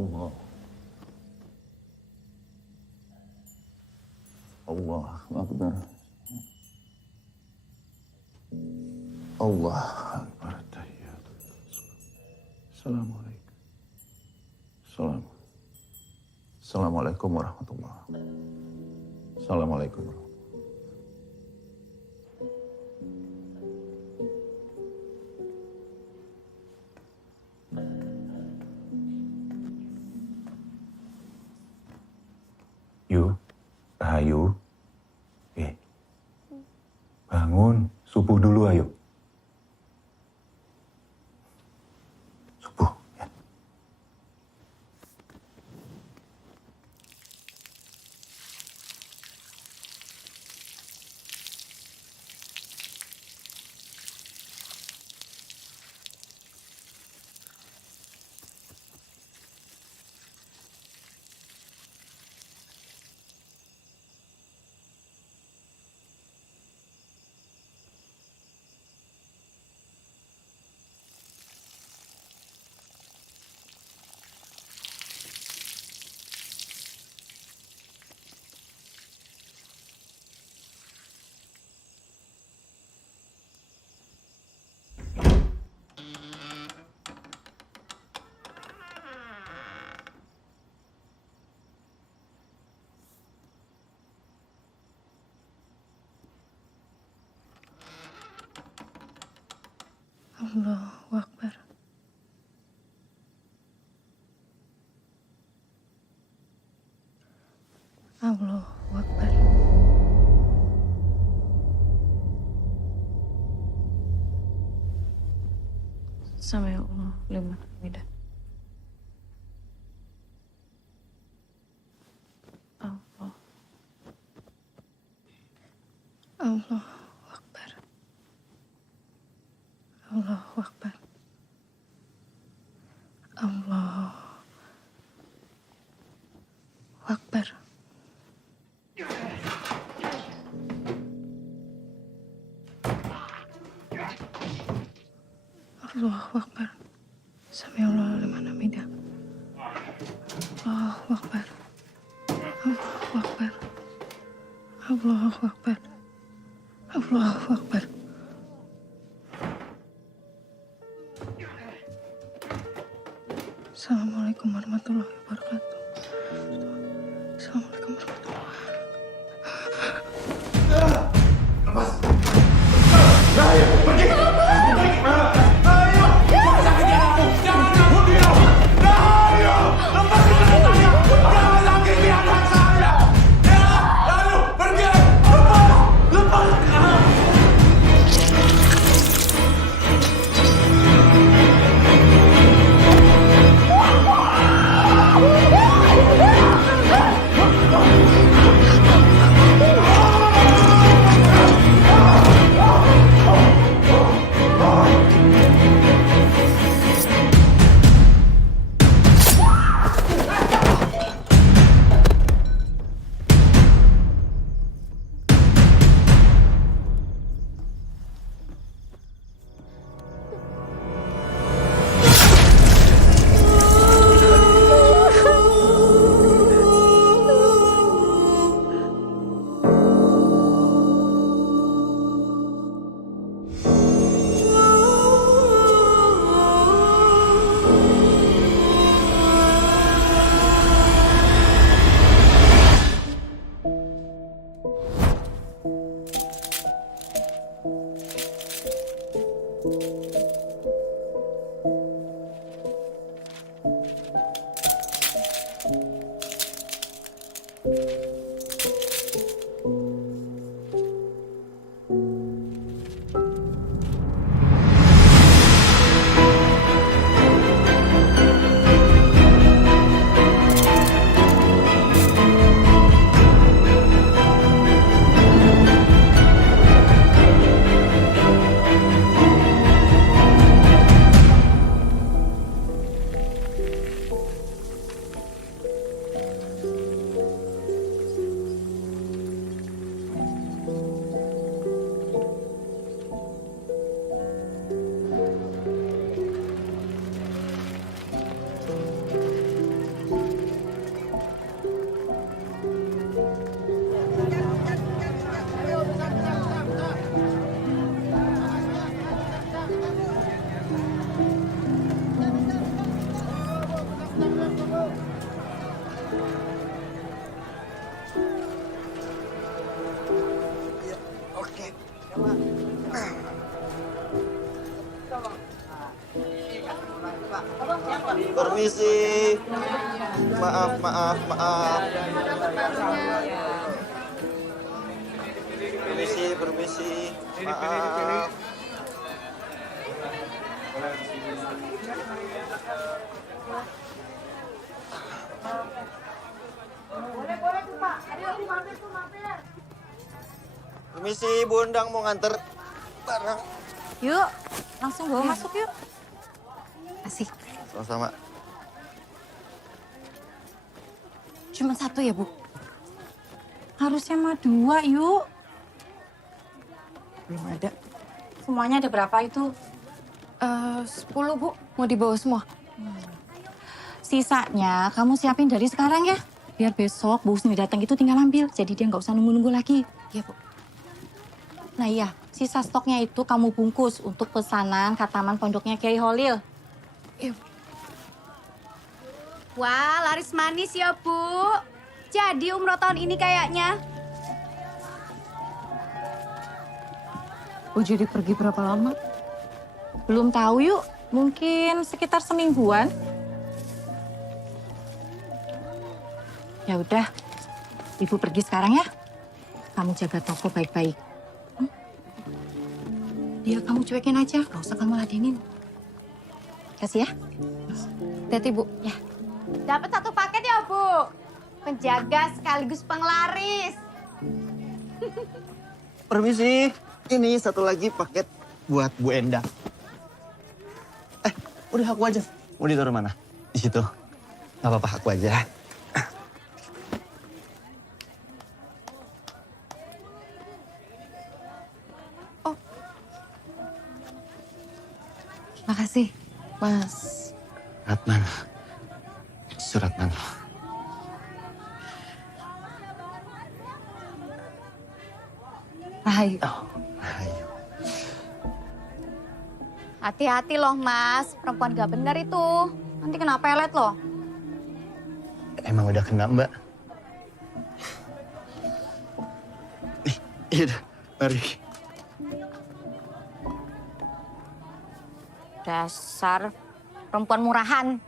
Allah. Allahu Akbar. Allah Akbar. Assalamualaikum. Assalamualaikum warahmatullahi wabarakatuh. Assalamualaikum warahmatullahi Yu, Rahayu, bangun, subuh dulu ayo. Subuh, ya. Allahu Akbar. Allahu Akbar. Sama ya Allah, lima hamidah. Allah. Allahu Akbar. Allahu Akbar. Allahu Akbar. Allahu Akbar. Sami Allah liman hamidah. Allahu Akbar. Allahu Akbar. Allahu Akbar. Allahu Akbar. Assalamualaikum warahmatullahi wabarakatuh. Assalamualaikum warahmatullahi wabarakatuh. Permisi. Maaf, maaf, maaf. Permisi, permisi. Maaf. Boleh tuh Pak. Ayo mampir tuh mampir. Permisi, Bu Endang mau nganter barang. Yuk, langsung bawa masuk yuk. Asik. Sama-sama. Cuma satu ya, Bu? Harusnya mah 2, yuk. Belum ada. Semuanya ada berapa itu? 10, Bu. Mau dibawa semua? Sisanya kamu siapin dari sekarang ya. Biar besok Bu Husni datang itu tinggal ambil. Jadi dia nggak usah nunggu-nunggu lagi. Iya, Bu. Nah iya, sisa stoknya itu kamu bungkus untuk pesanan kataman pondoknya Kiai Holil. Iya, Bu. Wah, laris manis ya, Bu. Jadi umroh tahun ini kayaknya. Bu jadi pergi berapa lama? Belum tahu yuk, mungkin sekitar semingguan. Ya udah, Ibu pergi sekarang ya. Kamu jaga toko baik-baik. Dia kamu cuekin aja, gak usah kamu ladenin. Kasih ya. Hati-hati, Bu. Ya. Dapat 1 paket ya, Bu. Penjaga sekaligus penglaris. Permisi. Ini satu lagi paket buat Bu Endang. Udah aku aja. Mau ditaruh mana? Di situ. Gak apa-apa, aku aja. Makasih, Mas. Ratnan. Suratnan. Rahayu. Oh, ayo. Hati-hati loh, Mas. Perempuan gak bener itu. Nanti kena pelet loh. Emang udah kena, Mbak. Iya, mari. Dasar perempuan murahan.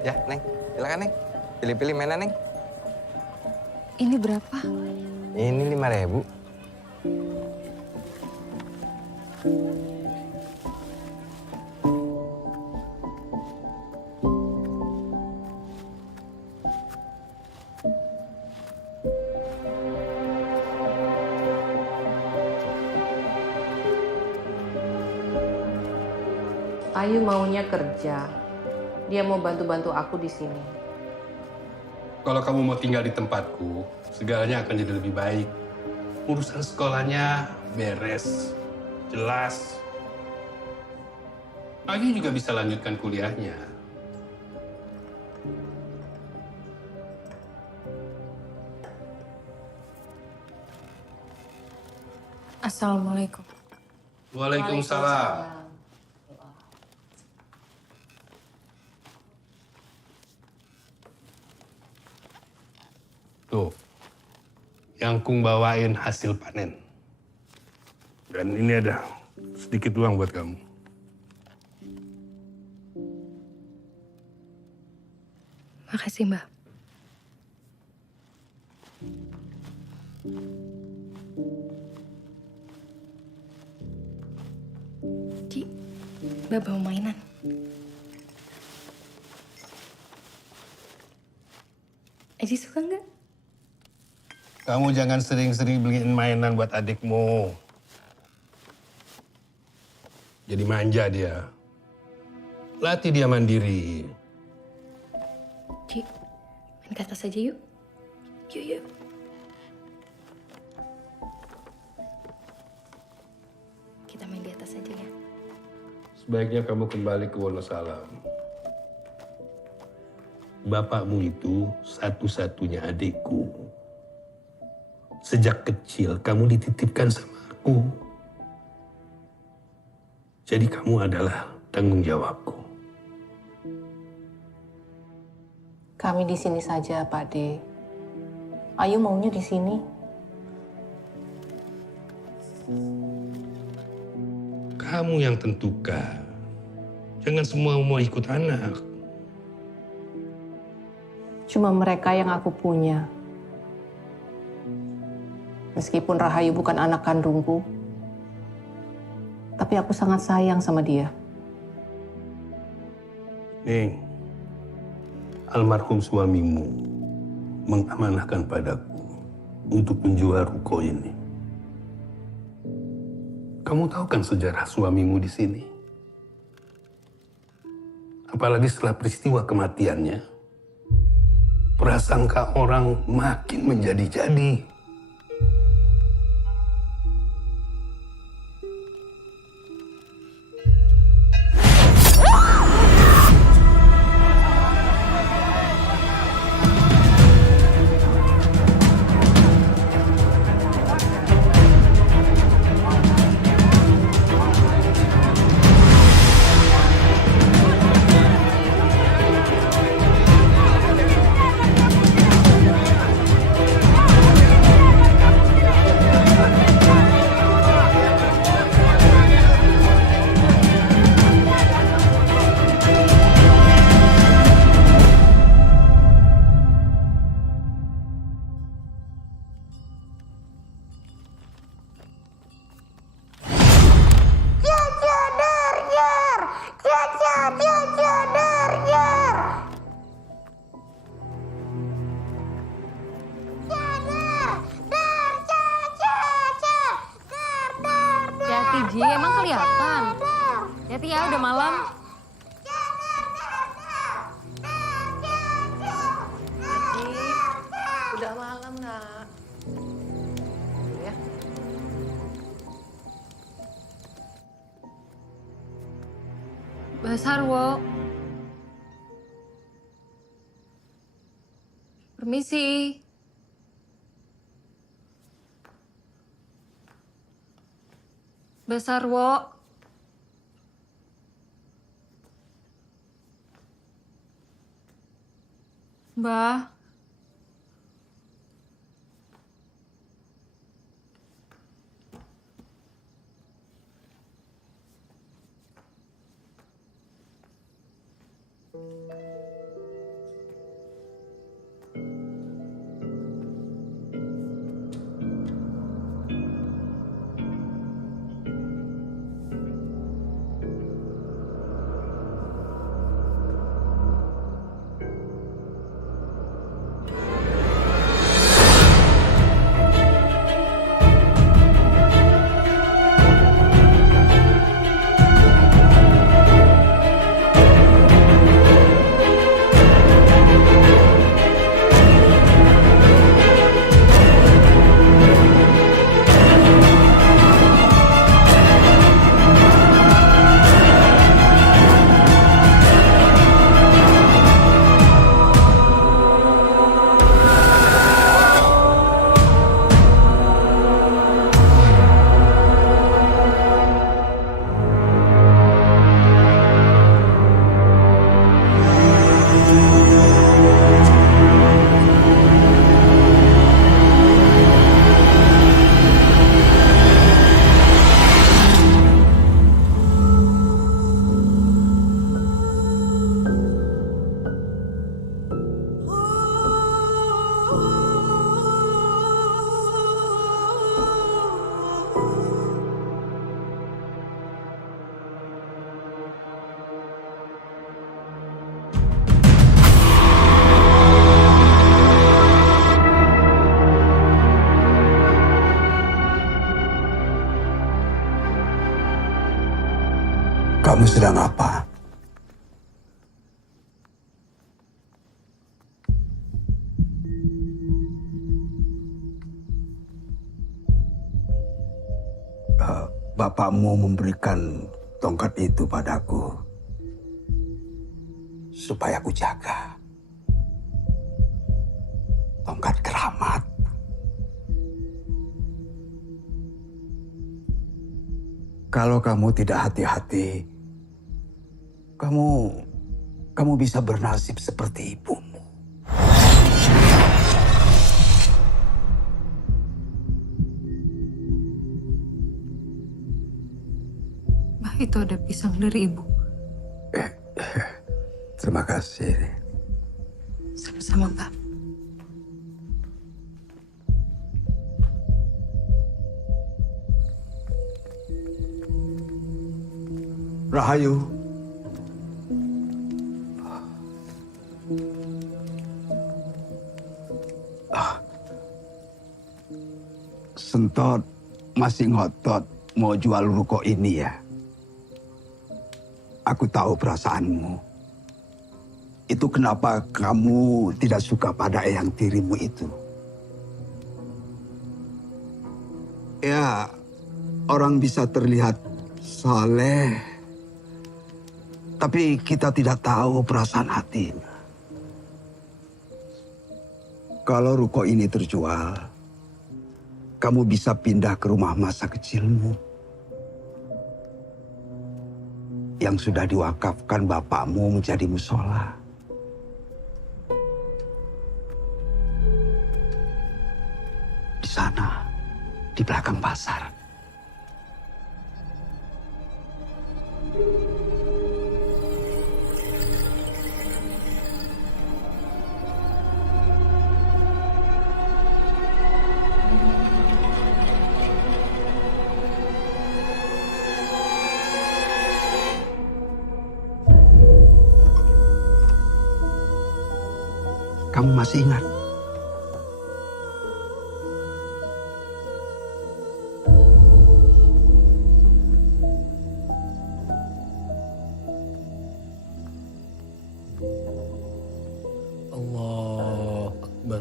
Ya, Neng. Silakan, Neng. Pilih-pilih mainan, Neng. Ini berapa? Ini 5.000. Ayu maunya kerja. Dia mau bantu-bantu aku di sini. Kalau kamu mau tinggal di tempatku, segalanya akan jadi lebih baik. Urusan sekolahnya beres, jelas. Ayu juga bisa lanjutkan kuliahnya. Assalamualaikum. Waalaikumsalam. Tuh, yang Kung bawain hasil panen. Dan ini ada sedikit uang buat kamu. Makasih, Mbak. Ki, Mbak bawa mainan. Aji suka nggak? Kamu jangan sering-sering beliin mainan buat adikmu. Jadi manja dia. Latih dia mandiri. Ki, main ke atas aja yuk. Yuk, yuk. Kita main di atas aja ya. Sebaiknya kamu kembali ke Wonosalam. Bapakmu itu satu-satunya adikku. Sejak kecil kamu dititipkan sama aku. Jadi kamu adalah tanggung jawabku. Kami di sini saja, Pak De. Ayu maunya di sini. Kamu yang tentukan. Jangan semua mau ikut anak. Cuma mereka yang aku punya. Meskipun Rahayu bukan anak kandungku, tapi aku sangat sayang sama dia. Neng, almarhum suamimu mengamanahkan padaku untuk menjual ruko ini. Kamu tahu kan sejarah suamimu di sini? Apalagi setelah peristiwa kematiannya, prasangka orang makin menjadi-jadi. Hati-hati, Ji. Emang kelihatan. Hati-hati ya, udah malam. Udah malam, Nak. Ya. Mbak Sarwo. Permisi. Mbak Sarwo. Mbak. Kamu sedang apa? Bapakmu memberikan tongkat itu padaku supaya aku jaga. Tongkat keramat. Kalau kamu tidak hati-hati, kamu bisa bernasib seperti ibumu. Itu ada pisang dari ibu. Terima kasih. Sama-sama, Mbak. Rahayu. Sentot masih ngotot mau jual ruko ini ya. Aku tahu perasaanmu. Itu kenapa kamu tidak suka pada eyang tirimu itu. Ya, orang bisa terlihat saleh, tapi kita tidak tahu perasaan hatinya. Kalau ruko ini terjual, kamu bisa pindah ke rumah masa kecilmu yang sudah diwakafkan bapakmu menjadi musola. Di sana, di belakang pasar. Kamu masih ingat? Allah Akbar.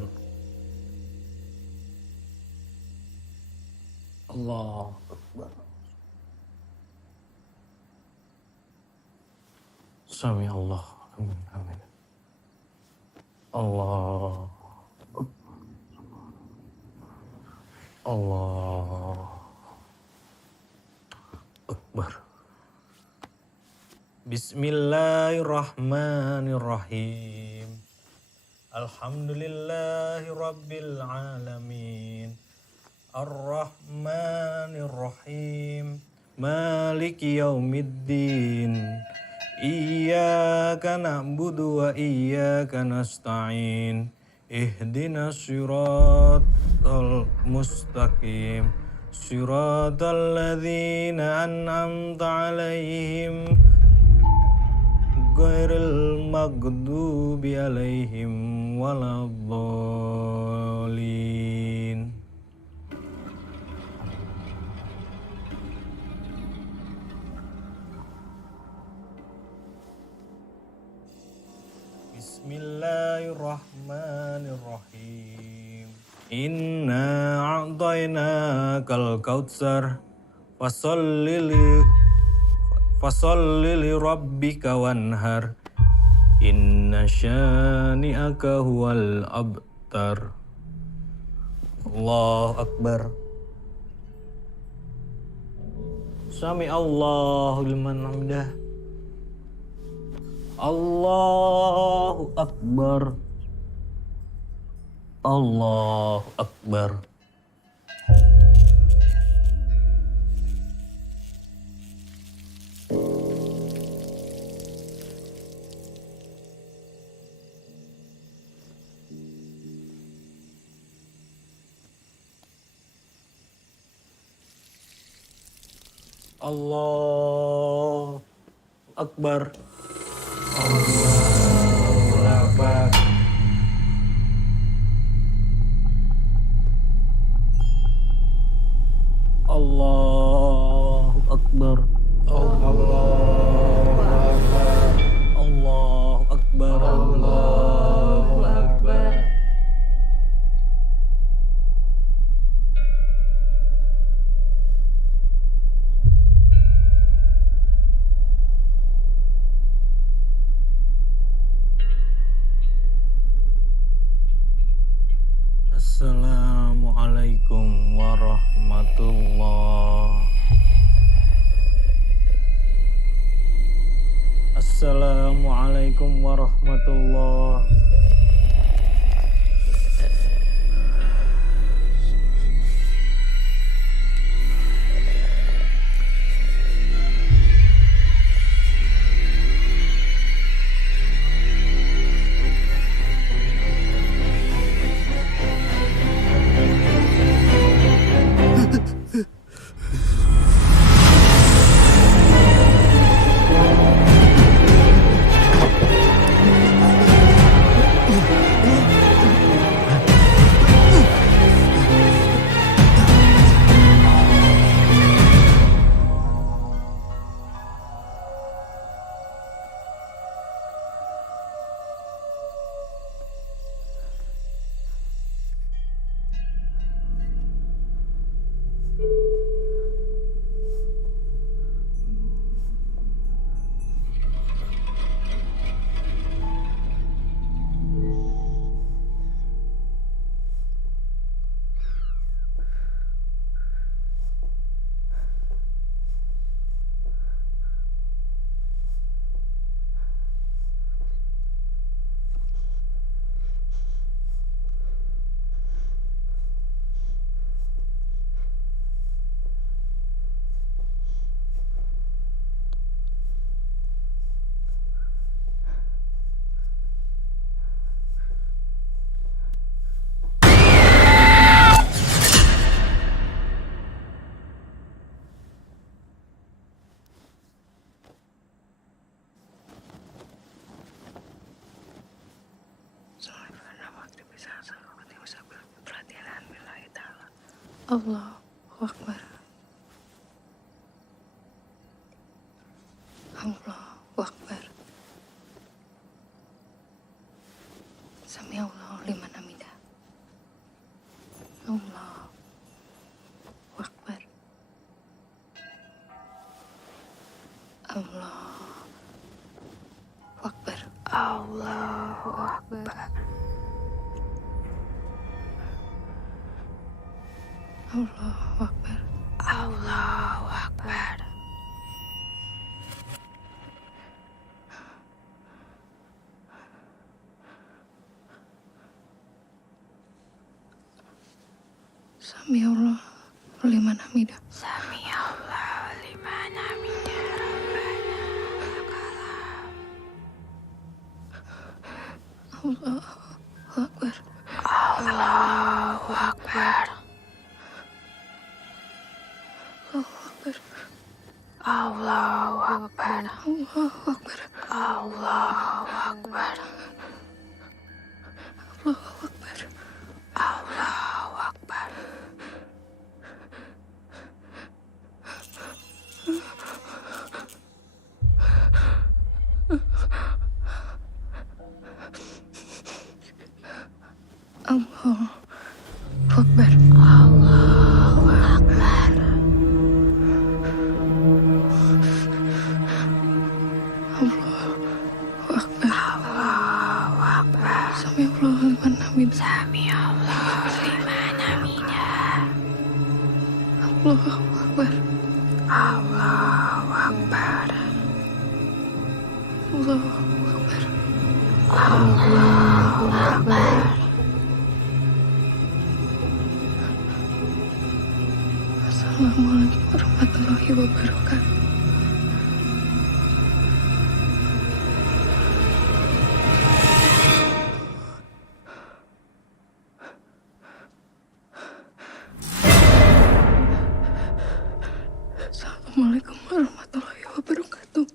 Allah Akbar. Sami Allah. Amin. Amin. Allah. Allah Akbar. Bismillahirrahmanirrahim. Alhamdulillahi rabbil alamin. Ar-Rahmanir-Rahim. Maliki yaumiddin. Iyyaka na'budu wa iyyaka nasta'in. Ihdinas siratal mustaqim. Siratal ladzina an'amta 'alaihim ghairil maghdubi 'alaihim waladdallin. Bismillahirrahmanirrahim. Inna a'tainakal kautsar fasolli li rabbika wanhar. Inna syani'aka huwal abtar. Allahu Akbar. Sami Allahu liman hamidah. Allahu Akbar. Allahu Akbar. Allahu Akbar. Allahu Akbar. Allahu Akbar. Allahu Akbar. Allahu Akbar. Allahu Akbar. Assalamualaikum warahmatullah. Assalamualaikum warahmatullah. Allahu Akbar. Allahu Akbar. Sami Allahu liman hamidah. Allahu Akbar. Allahu Akbar. Allahu Akbar. Allahu Akbar. Allahu Akbar. Sami Allah liman hamidah. Sami Allah liman hamidah. Rabbana Allahu Akbar. Allahu Akbar. Allahu Akbar. Allahu Akbar. Allahu Akbar. Allahu Akbar. Allahu Akbar. Allahu Akbar. Allahu Akbar. Sami Allah liman hamidah. Sami Allah liman hamidah. Allahu Akbar. Allahu Akbar. Allahu Akbar. Allahu Akbar. Assalamualaikum warahmatullahi wabarakatuh. Assalamualaikum warahmatullahi wabarakatuh.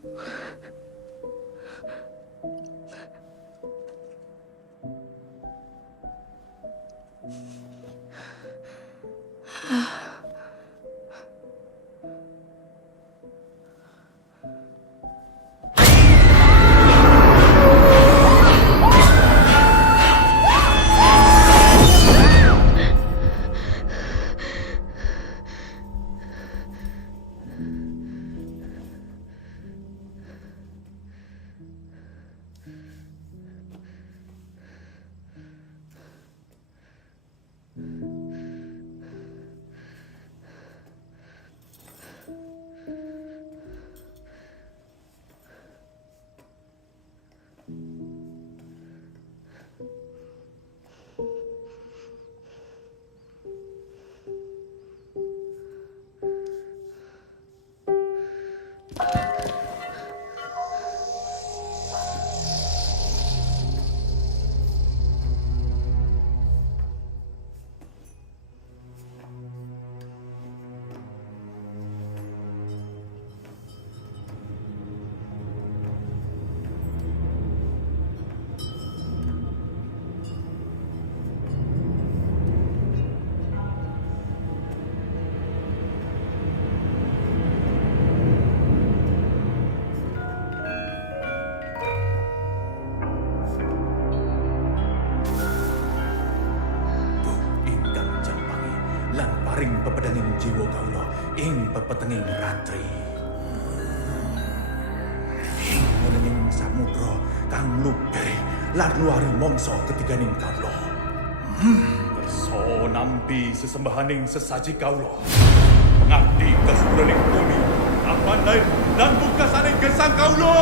Paring pepedanging jiwa kaula ing pepetenging ratri. Ing menenging samudra kang luber lan luaring mangsa ketiganing kaula. Kersa nampi sesembahaning sesaji kaula. Pengabdi kasepuluning bumi, apan lain lan bukasaning gesang kaula.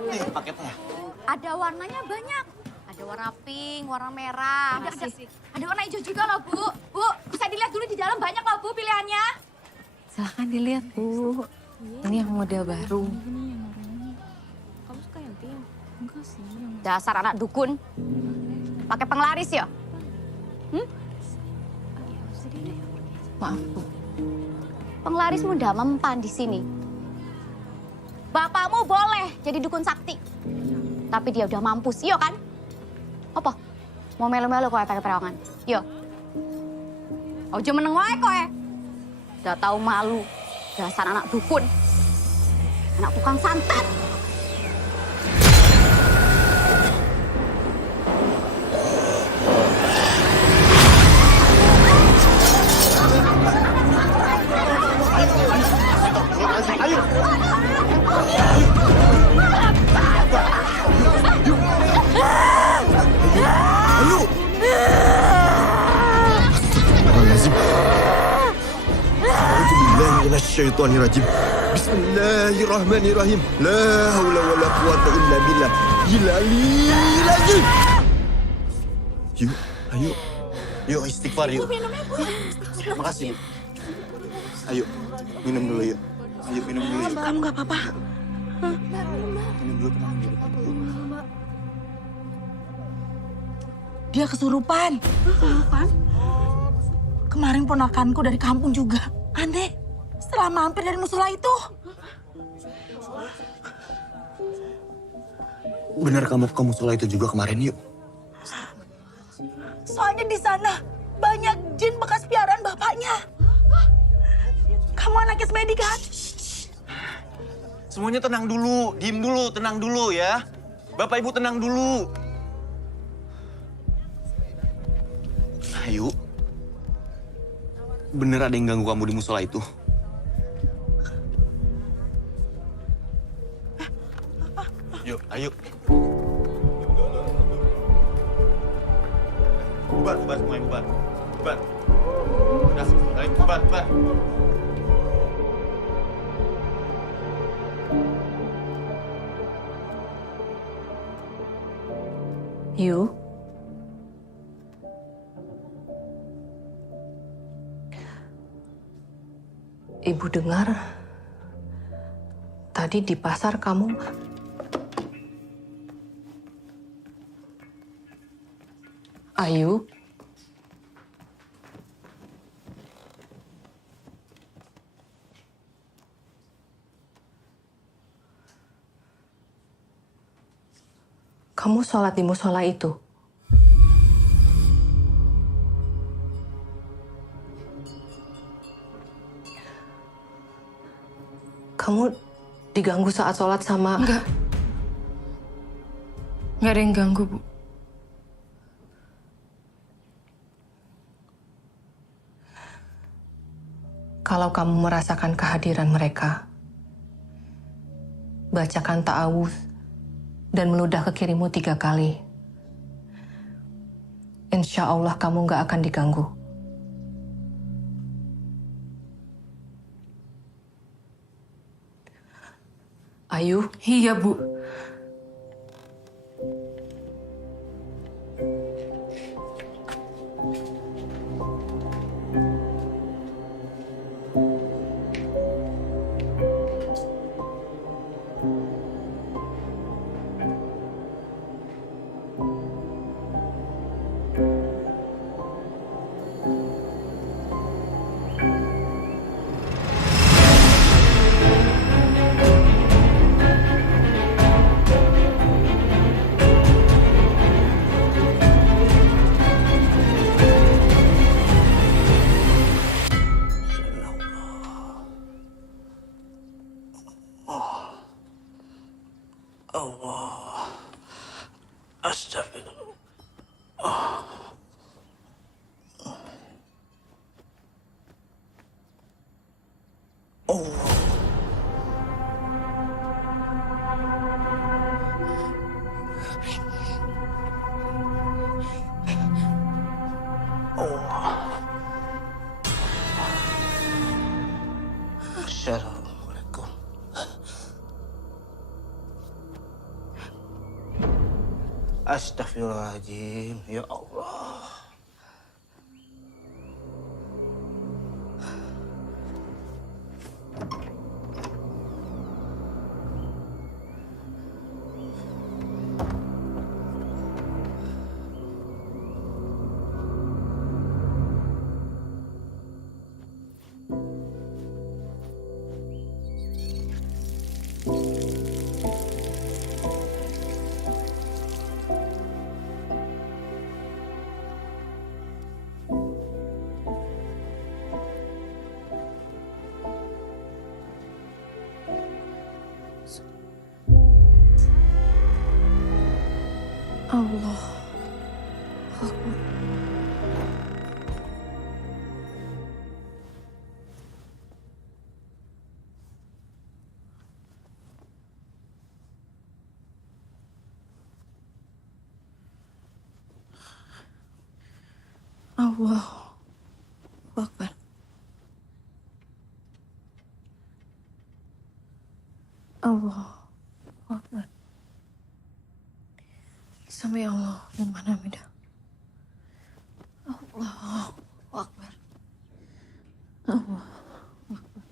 Nih paketnya. Ada warnanya banyak. Ada warna pink, warna merah. Ada warna hijau juga loh, Bu. Bu, bisa dilihat dulu di dalam banyak loh, Bu, pilihannya. Silahkan dilihat, Bu. Ini yang model baru. Dasar anak dukun. Pakai penglaris ya? Maaf, Bu. Penglarismu udah mempan di sini. Bapakmu boleh jadi dukun sakti. Tapi dia udah mampus, iya kan? Apa? Mau melu-melu kowe pakai perawangan? Yo. Ojo meneng wae kowe. Udah tahu malu. Dasar anak dukun. Anak tukang santet. Astagfirullahaladzim. Bismillahirrahmanirrahim. La haula wa la quwata illa billah. Lagi. Yuk, ayo. Yuk istighfar yuk. Makasih. Ayo, minum dulu yuk. Ayo minum dulu yuk. Kamu gak apa-apa? Minum dulu tenang dulu. Dia kesurupan. Kesurupan? Kemarin ponakanku dari kampung juga. Aneh, setelah mampir dari musola itu. Benar kamu ke musola itu juga kemarin yuk. Soalnya di sana banyak jin bekas piaraan bapaknya. Kamu anaknya Smedi kan? Semuanya tenang dulu, diem dulu, tenang dulu ya. Bapak Ibu tenang dulu. Ayo. Bener ada yang ganggu kamu di musola itu? Yuk, ayo. Bubar semuanya, bubar. Udah, ayo bubar. Yu, Ibu dengar tadi di pasar kamu Ayu, kamu sholat di musola itu? Kamu diganggu saat sholat sama... Enggak. Enggak ada yang ganggu, Bu. Kalau kamu merasakan kehadiran mereka, bacakan ta'awuz dan meludah ke kirimu 3 kali. Insya Allah kamu nggak akan diganggu. Ayu, Iya, Bu. Assalamualaikum. Astagfirullahaladzim. Ya Allah. Allah Akbar. Allah Akbar. Allah Akbar. Sami Allah liman hamidah. Allah Akbar. Allah Akbar.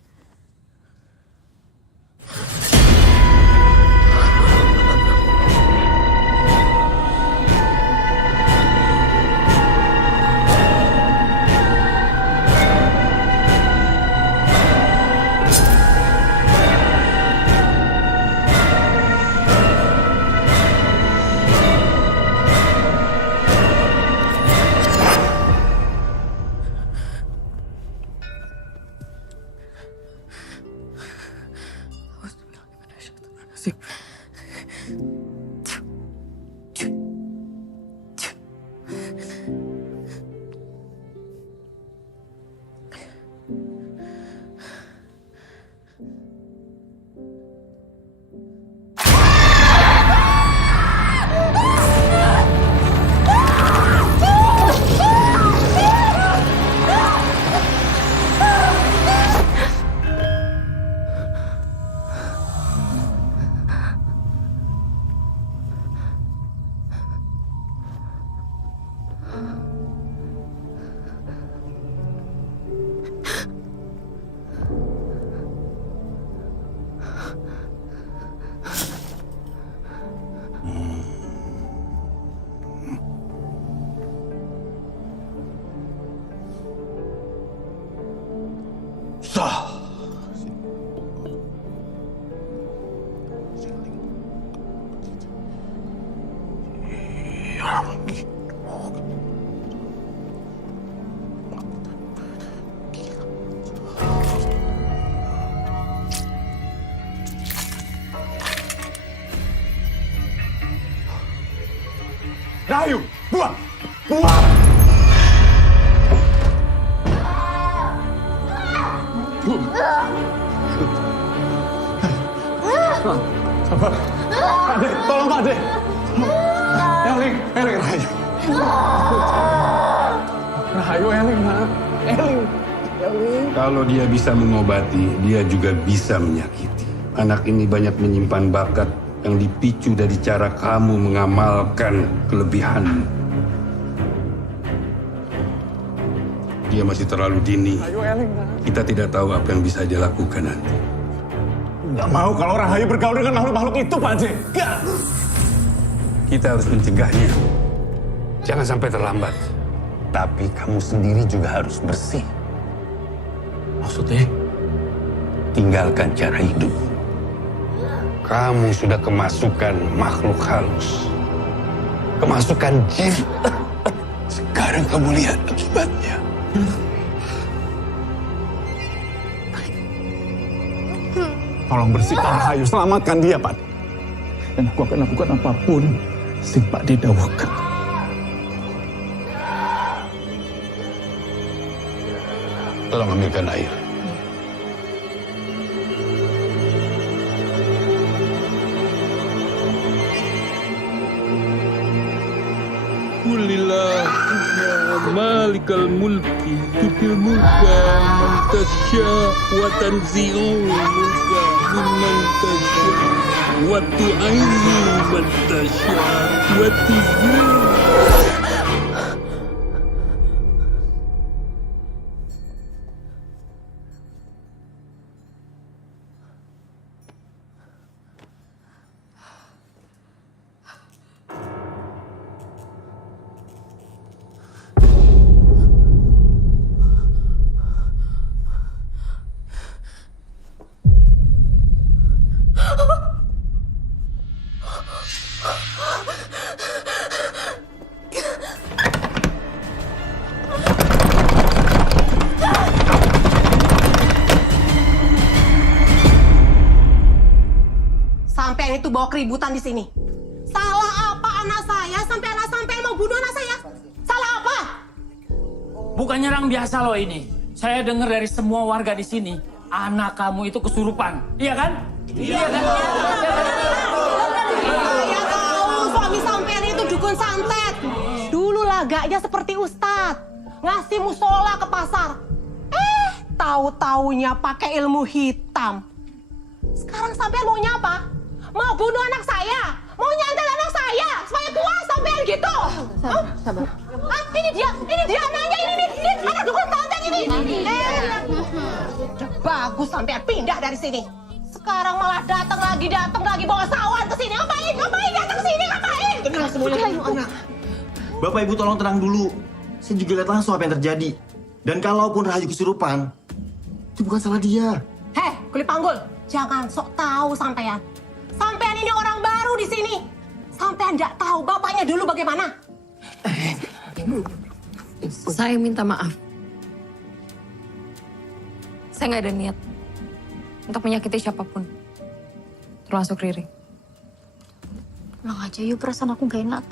Rahayu, buang! Buang! Sabar. Adek, tolong Pak Adek. Eling, Rahayu. Rahayu, Eling, nak. Eling. Kalau dia bisa mengobati, dia juga bisa menyakiti. Anak ini banyak menyimpan bakat yang dipicu dari cara kamu mengamalkan kelebihanmu. Dia masih terlalu dini. Kita tidak tahu apa yang bisa dia lakukan nanti. Nggak mau kalau Rahayu bergaul dengan makhluk-makhluk itu, Pak Haji. Nggak. Kita harus mencegahnya. Jangan sampai terlambat. Tapi kamu sendiri juga harus bersih. Maksudnya? Tinggalkan cara hidup. Kamu sudah kemasukan makhluk halus. Kemasukan jin. Sekarang kamu lihat akibatnya. Tolong bersihkan Rahayu, selamatkan dia, Pak. Dan aku akan lakukan apapun sing Pak De dawuhkan. Tolong ambilkan air. Kulillahumma malikal mulki tutil mulka man tasya wa tanzi'u mulka mimman tasya wa tu'izzu man tasya wa tuzillu. Sampean itu bawa keributan di sini. Salah apa anak saya sampai anak sampean mau bunuh anak saya? Salah apa? Bukan nyerang biasa loh ini. Saya dengar dari semua warga di sini, anak kamu itu kesurupan. Iya kan? Iya kan? Saya tahu suami sampean itu dukun santet. Dulu lagaknya seperti ustadz, ngasih musola ke pasar. Tahu-taunya pakai ilmu hitam. Sekarang sampean maunya apa? Mau bunuh anak saya? Mau nyantet anak saya? Supaya puas sampean gitu? Sabar. Ini dia anaknya ini anak dukun santet ini. Udah bagus sampean pindah dari sini. Sekarang malah datang lagi bawa sawan ke sini. Ngapain datang ke sini? Ngapain? Tenang semuanya, anak. Bapak Ibu tolong tenang dulu. Saya juga lihat langsung apa yang terjadi. Dan kalaupun Rahayu kesurupan, itu bukan salah dia. Heh, kulit panggul. Jangan sok tahu sampean. Sampean ini orang baru di sini. Sampean nggak tahu bapaknya dulu bagaimana. Saya minta maaf. Saya nggak ada niat untuk menyakiti siapapun, termasuk Riri. Pulang aja yuk, perasaan aku gak enak.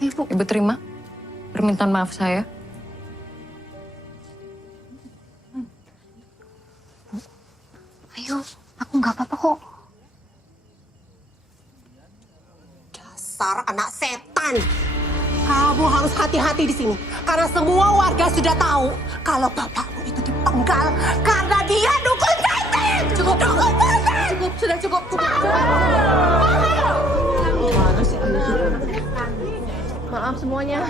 Ayo, Bu. Ibu terima permintaan maaf saya. Ayo, aku nggak apa-apa kok. Dasar anak setan. Kamu harus hati-hati di sini. Karena semua warga sudah tahu kalau bapakmu itu dipenggal karena dia dukun santet. Cukup. Sudah cukup. Maaf semuanya.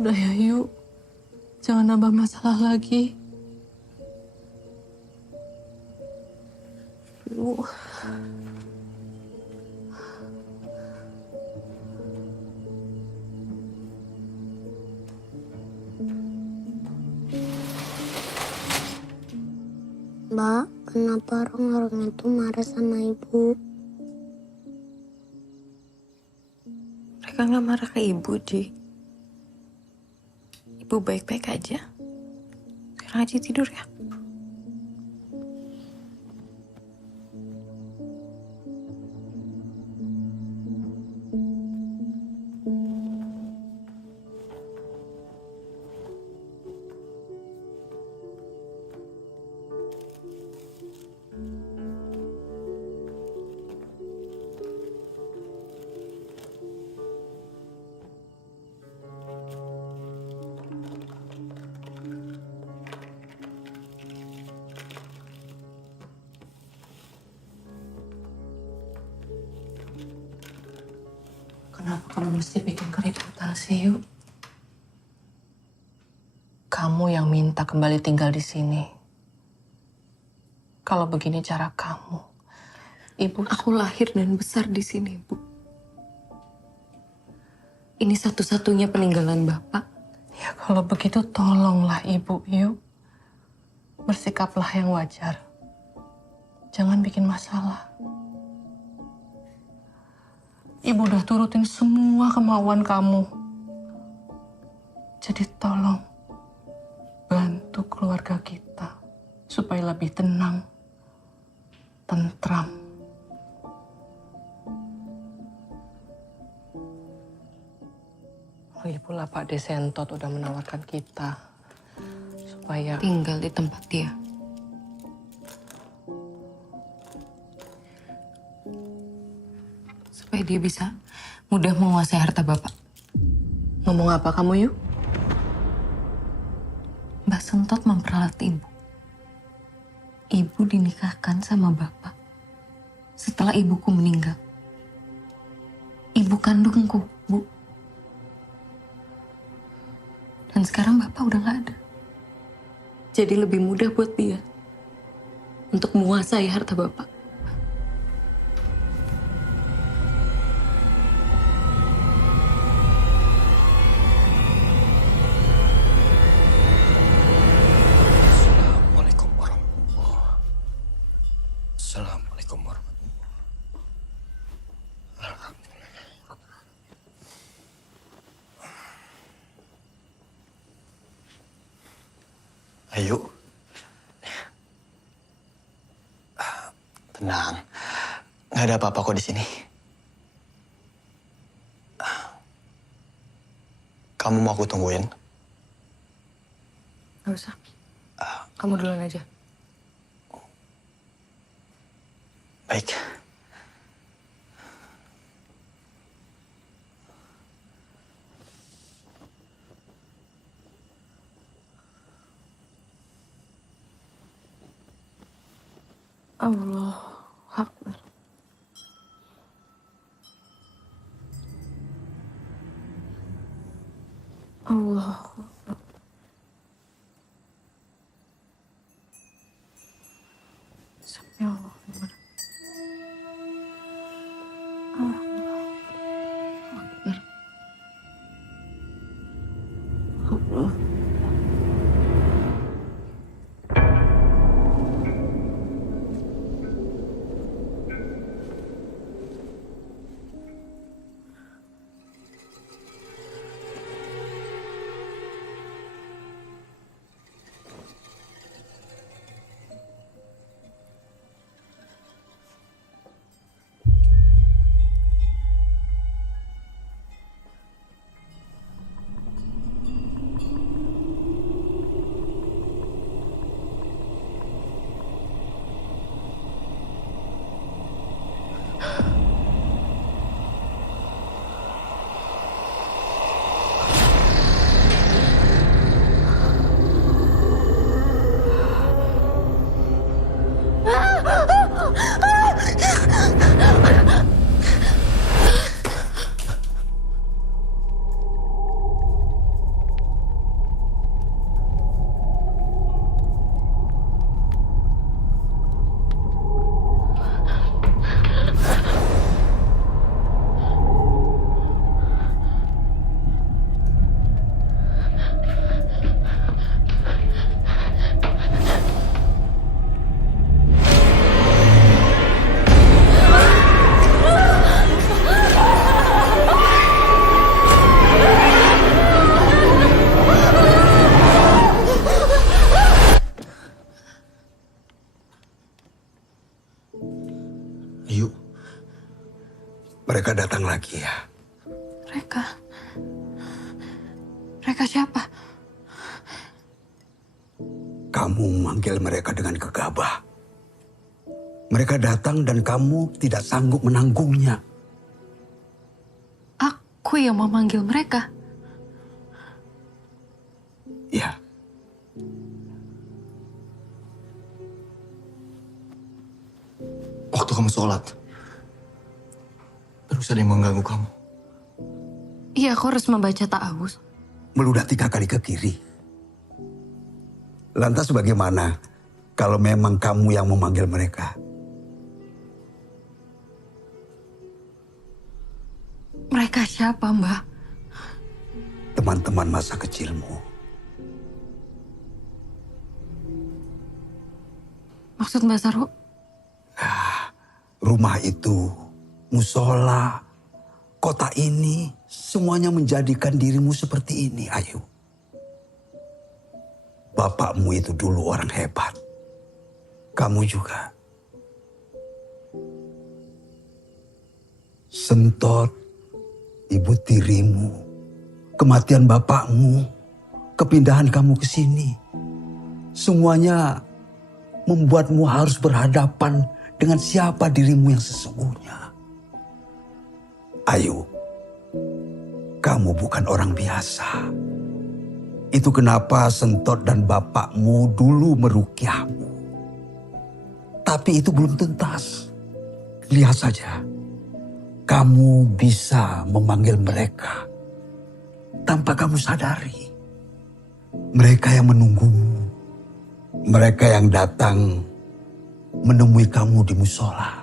Udah ya, yuk. Jangan nambah masalah lagi. Aduh. Mbak, kenapa orang-orang itu marah sama ibu? Mereka nggak marah ke ibu, Di. Ibu baik-baik aja. Sekarang aja tidur ya. mesti bikin keributan sih, Yuk? Kamu yang minta kembali tinggal di sini. Kalau begini cara kamu, Ibu... Aku lahir dan besar di sini, Bu. Ini satu-satunya peninggalan Bapak. Ya kalau begitu tolonglah Ibu, Yuk. Bersikaplah yang wajar. Jangan bikin masalah. Ibu udah turutin semua kemauan kamu. Jadi tolong bantu keluarga kita supaya lebih tenang, tentram. Lagi pula Pak Desentot udah menawarkan kita supaya Tinggal di tempat dia. Supaya dia bisa mudah menguasai harta Bapak. ngomong apa kamu, Yuk? Mbak Sentot memperalat Ibu. Ibu dinikahkan sama Bapak setelah ibuku meninggal. Ibu kandungku, Bu. Dan sekarang Bapak udah nggak ada. Jadi lebih mudah buat dia untuk menguasai harta Bapak. Assalamualaikum warahmatullahi. Assalamualaikum warahmatullahi. Alhamdulillah. Ayo. Tenang. Nggak ada apa-apa kok di sini. Kamu mau aku tungguin? Nggak usah. Kamu duluan aja. Baik. Allah Akbar. Allah Akbar. Sami Allah. Allah Akbar. Allah. Yuk, mereka datang lagi ya. Mereka? Mereka siapa? Kamu manggil mereka dengan gegabah. Mereka datang dan kamu tidak sanggup menanggungnya. Aku yang memanggil mereka. Ya. Waktu kamu sholat, terus ada yang mengganggu kamu. Iya, aku harus membaca ta'awuz. Meludah 3 kali ke kiri. Lantas bagaimana kalau memang kamu yang memanggil mereka? Mereka siapa, Mbah? Teman-teman masa kecilmu. Maksud Mbak Saru? Rumah itu, musola, kota ini, semuanya menjadikan dirimu seperti ini, Ayu. Bapakmu itu dulu orang hebat. Kamu juga. Sentot, ibu tirimu, kematian bapakmu, kepindahan kamu ke sini. Semuanya membuatmu harus berhadapan dengan siapa dirimu yang sesungguhnya. Ayu, kamu bukan orang biasa. Itu kenapa Sentot dan bapakmu dulu merukyahmu. Tapi itu belum tuntas. Lihat saja, kamu bisa memanggil mereka tanpa kamu sadari. Mereka yang menunggumu. Mereka yang datang menemui kamu di musola.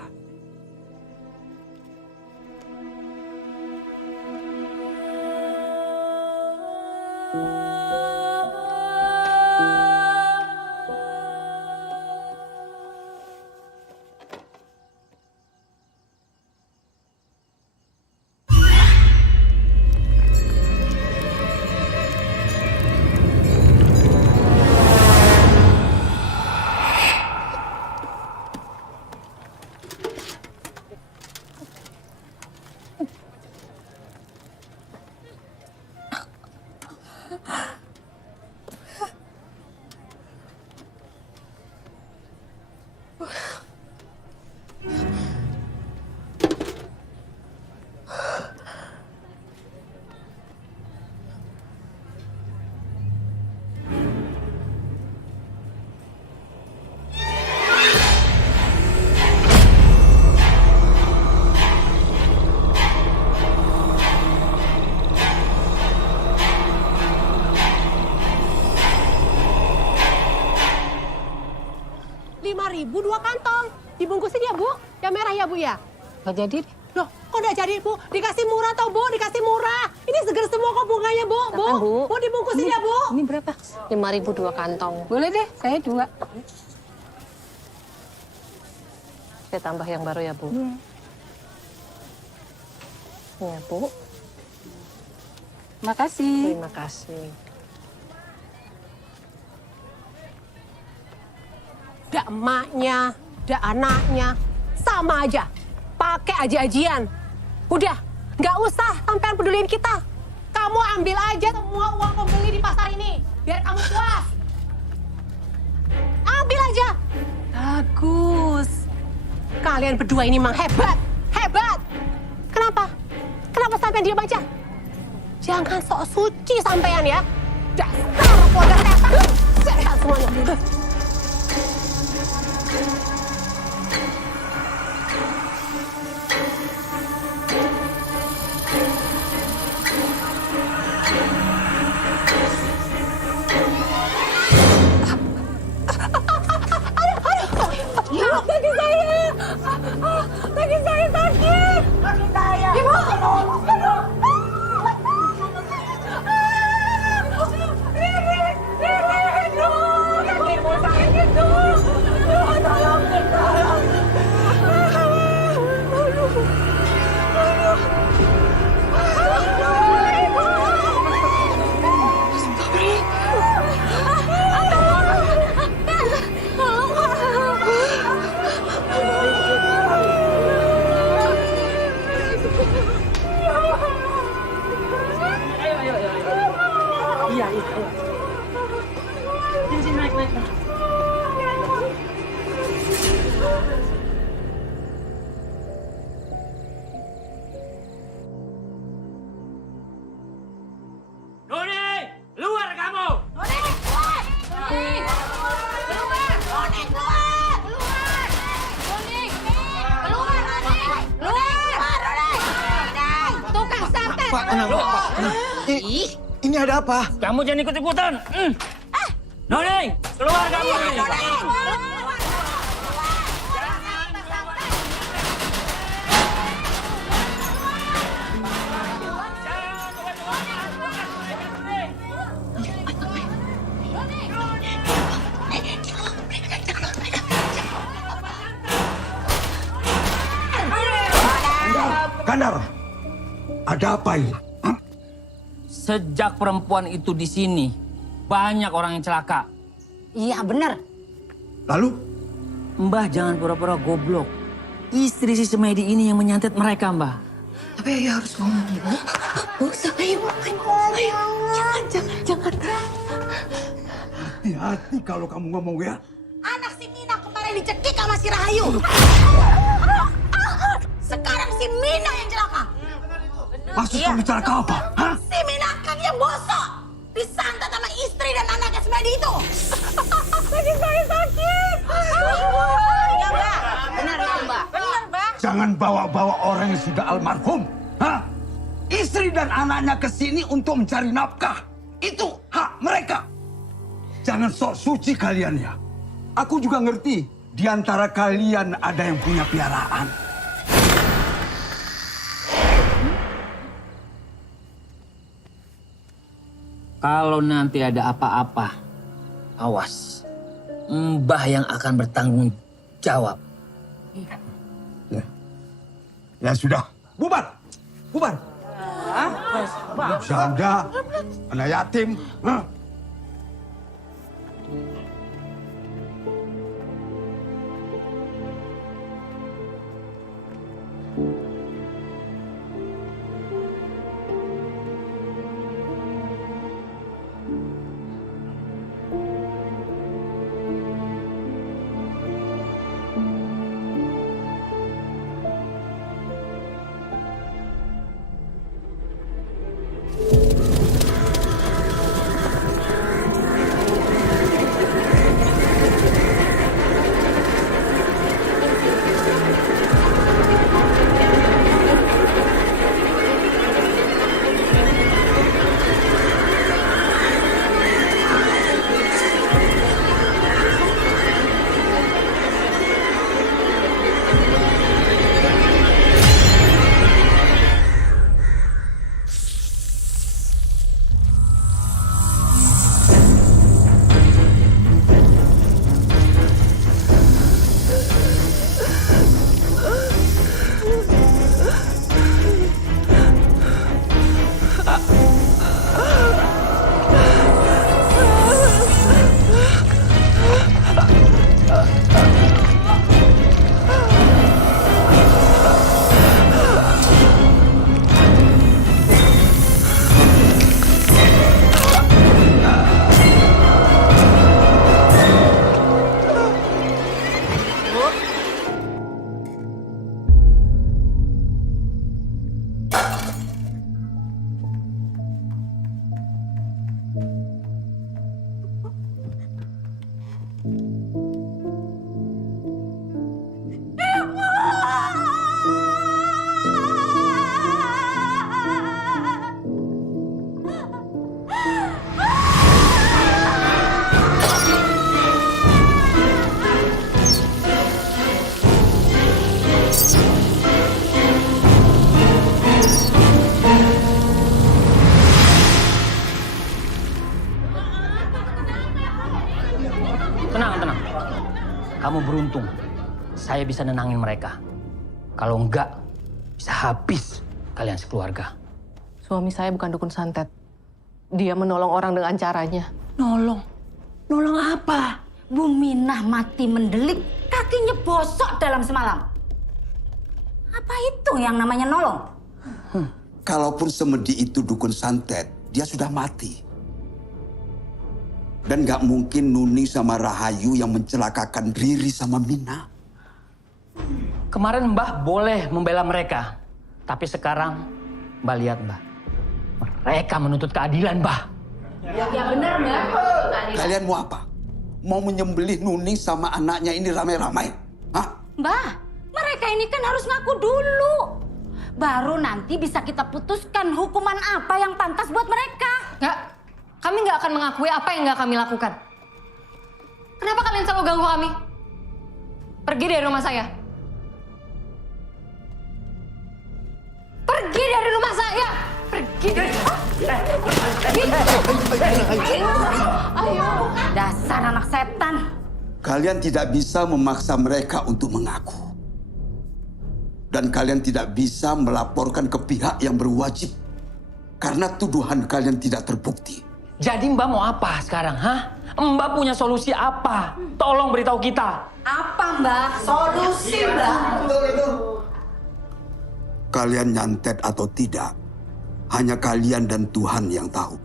Rp5.000 2 kantong. Dibungkusin ya, Bu? Yang merah ya, Bu ya? Gak jadi. Loh, kok nggak jadi, Bu? Dikasih murah tau, Bu? Dikasih murah. Ini seger semua kok bunganya, Bu. Bu, dibungkusin ya, Bu? Ini berapa? 5.000 2 kantong. Boleh deh, saya 2. Saya tambah yang baru ya, Bu? Ya, Bu. Makasih. Terima kasih. Dak emaknya, dak anaknya, sama aja. Pakai aji-ajian. Udah, nggak usah sampean peduliin kita. Kamu ambil aja semua uang pembeli di pasar ini, biar kamu puas. Ambil aja. Bagus. Kalian berdua ini memang hebat, hebat. Kenapa? Kenapa sampean diam aja? Jangan sok suci sampean ya. Dasar keluarga setan. Setan semuanya. Kaki saya! Kaki saya sakit! Kaki saya! Ibu! Riri! Kaki ibu Pak, tenang, Pak. Ini ada apa? Kamu jangan ikut-ikutan. Noning, keluar kamu. Kandar, ada apa ini? Sejak perempuan itu di sini, banyak orang yang celaka. Iya bener. Lalu? Mbah jangan pura-pura goblok. Istri si Semedi ini yang menyantet mereka, Mbah. Tapi Ayah harus ngomong ya. Gak usah, ayo. Jangan. Hati-hati kalau kamu ngomong ya. Anak si Mina kemarin dicekik sama si Rahayu. Sekarang si Mina yang celaka. Maksud kamu celaka apa? Hah? Si Mina kan yang bosok. Disantet sama istri dan anaknya Semedi itu. Kaki saya sakit. Iya, Mbak. Benar, Mbak. Benar, Mbak. Jangan bawa-bawa orang yang sudah almarhum. Hah? Istri dan anaknya ke sini untuk mencari nafkah. Itu hak mereka. Jangan sok suci kalian ya. Aku juga ngerti. Di antara kalian ada yang punya piaraan. Kalau nanti ada apa-apa, awas. Mbah yang akan bertanggung jawab. Ya sudah, bubar. Janda, anak yatim. Hah? Tenang. Kamu beruntung. Saya bisa nenangin mereka. Kalau enggak, bisa habis kalian sekeluarga. Suami saya bukan dukun santet. Dia menolong orang dengan caranya. Nolong? Nolong apa? Bu Minah mati mendelik, kakinya bosok dalam semalam. Apa itu yang namanya nolong? Kalaupun Semedi itu dukun santet, dia sudah mati. Dan gak mungkin Nuni sama Rahayu yang mencelakakan Riri sama Mina. Kemarin Mbah boleh membela mereka. Tapi sekarang Mbah lihat Mbah. Mereka menuntut keadilan Mbah. Ya benar Mbah. Kalian mau apa? Mau menyembelih Nuni sama anaknya ini ramai-ramai? Hah? Mbah, mereka ini kan harus ngaku dulu. Baru nanti bisa kita putuskan hukuman apa yang pantas buat mereka. Nggak, kami nggak akan mengakui apa yang nggak kami lakukan. Kenapa kalian selalu ganggu kami? Pergi dari rumah saya. Pergi dari rumah saya. Pergi dari... Ayo, dasar anak setan. Kalian tidak bisa memaksa mereka untuk mengaku. Dan kalian tidak bisa melaporkan ke pihak yang berwajib. Karena tuduhan kalian tidak terbukti. Jadi Mbak mau apa sekarang, hah? Mbak punya solusi apa? Tolong beritahu kita. Apa, Mbak? Solusi, Mbak. Kalian nyantet atau tidak, hanya kalian dan Tuhan yang tahu.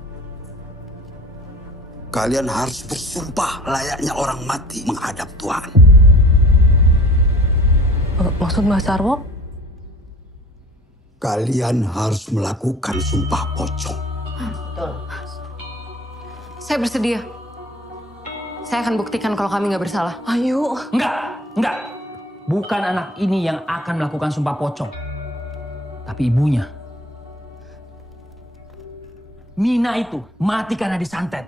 Kalian harus bersumpah layaknya orang mati menghadap Tuhan. Maksud Mbak Sarwo? Kalian harus melakukan sumpah pocong. Betul. Saya bersedia. Saya akan buktikan kalau kami nggak bersalah. Ayo. Enggak. Bukan anak ini yang akan melakukan sumpah pocong. Tapi ibunya. Mina itu mati karena disantet.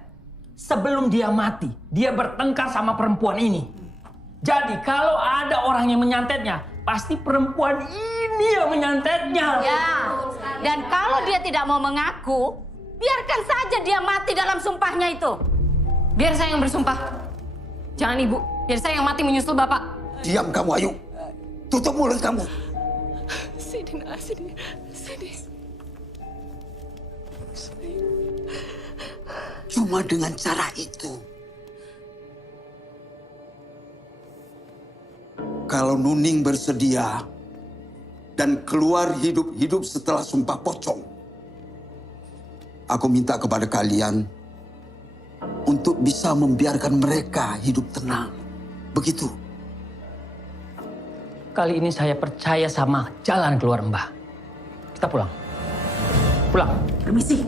Sebelum dia mati, dia bertengkar sama perempuan ini. Jadi kalau ada orang yang menyantetnya, pasti perempuan ini yang menyantetnya. Ya, dan kalau dia tidak mau mengaku, biarkan saja dia mati dalam sumpahnya itu. Biar saya yang bersumpah. Jangan ibu, biar saya yang mati menyusul bapak. Diam kamu, Ayu. Tutup mulut kamu. Sini. Cuma dengan cara itu. Kalau Nuning bersedia dan keluar hidup-hidup setelah sumpah pocong, aku minta kepada kalian untuk bisa membiarkan mereka hidup tenang. Begitu. Kali ini saya percaya sama jalan keluar Mbah. Kita pulang. Pulang. Permisi.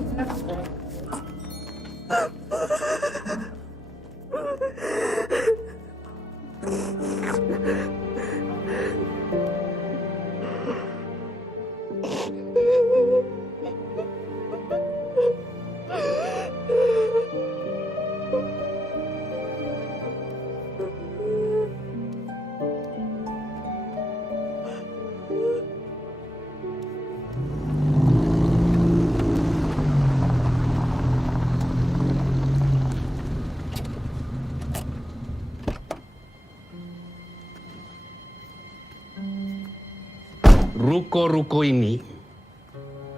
Ruko-ruko ini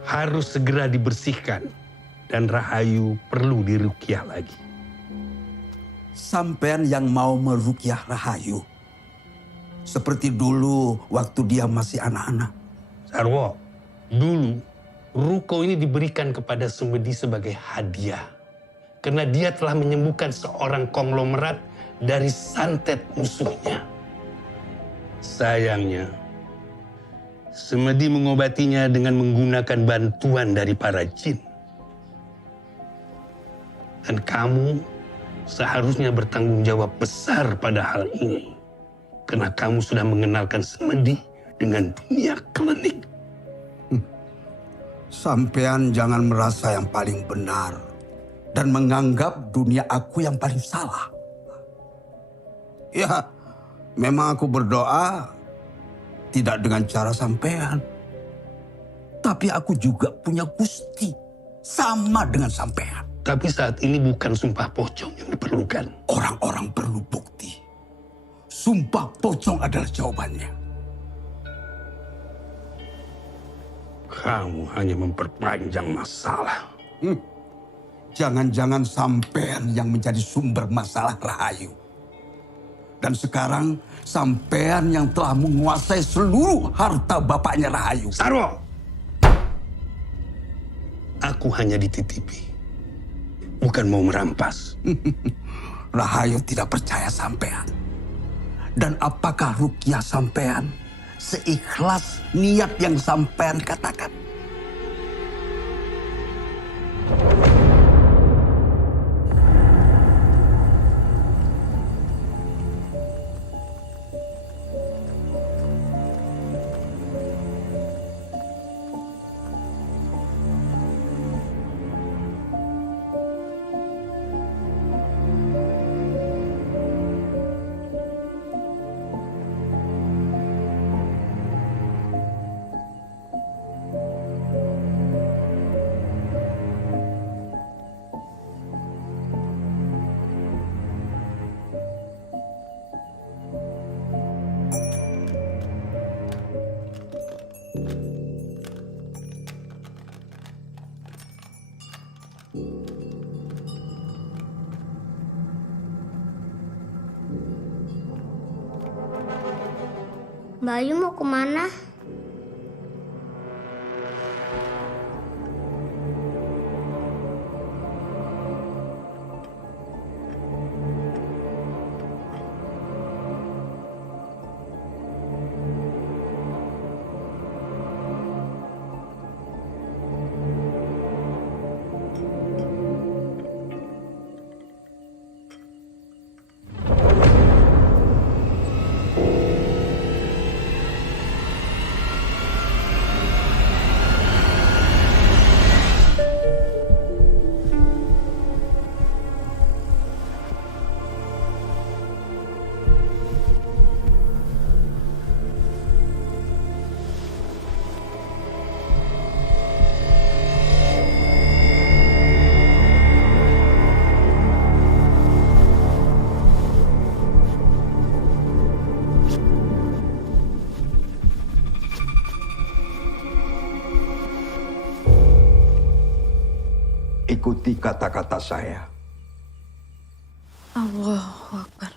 harus segera dibersihkan dan Rahayu perlu dirukyah lagi. Sampean yang mau merukyah Rahayu. Seperti dulu waktu dia masih anak-anak. Sarwo, dulu ruko ini diberikan kepada Sumedi sebagai hadiah. Karena dia telah menyembuhkan seorang konglomerat dari santet musuhnya. Sayangnya, Sumedi mengobatinya dengan menggunakan bantuan dari para jin. Dan kamu seharusnya bertanggung jawab besar pada hal ini. Karena kamu sudah mengenalkan Sumedi dengan dunia klinik. Sampean jangan merasa yang paling benar dan menganggap dunia aku yang paling salah. Ya, memang aku berdoa tidak dengan cara sampean. Tapi aku juga punya gusti sama dengan sampean. Tapi saat ini bukan sumpah pocong yang diperlukan. Orang-orang perlu bukti. Sumpah pocong adalah jawabannya. Kamu hanya memperpanjang masalah. Jangan-jangan sampean yang menjadi sumber masalah Rahayu. Dan sekarang sampean yang telah menguasai seluruh harta bapaknya Rahayu. Sarwo! Aku hanya dititipi. Bukan mau merampas. Rahayu tidak percaya sampean. Dan apakah rukyah sampean seikhlas niat yang sampean katakan? Bayu mau kemana? Ikuti kata-kata saya. Allahu Akbar.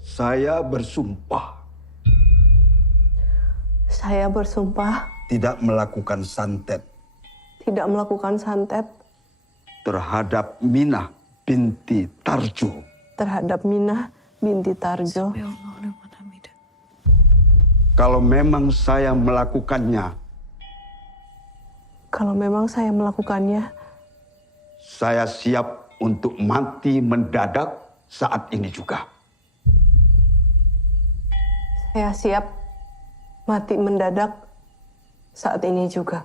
Saya bersumpah Saya bersumpah tidak melakukan santet tidak melakukan santet terhadap Minah binti Tarjo. terhadap Minah binti Tarjo. Kalau memang saya melakukannya, Kalau memang saya melakukannya, saya siap untuk mati mendadak saat ini juga. saya siap mati mendadak saat ini juga.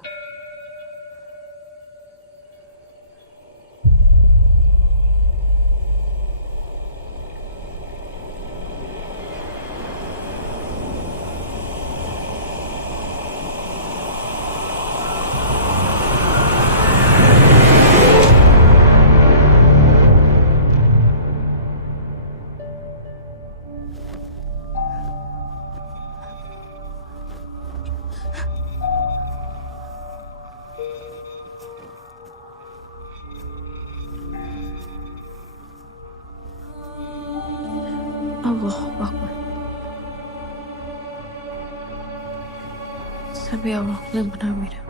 Allahu Akbar. Sami Allah liman hamidah.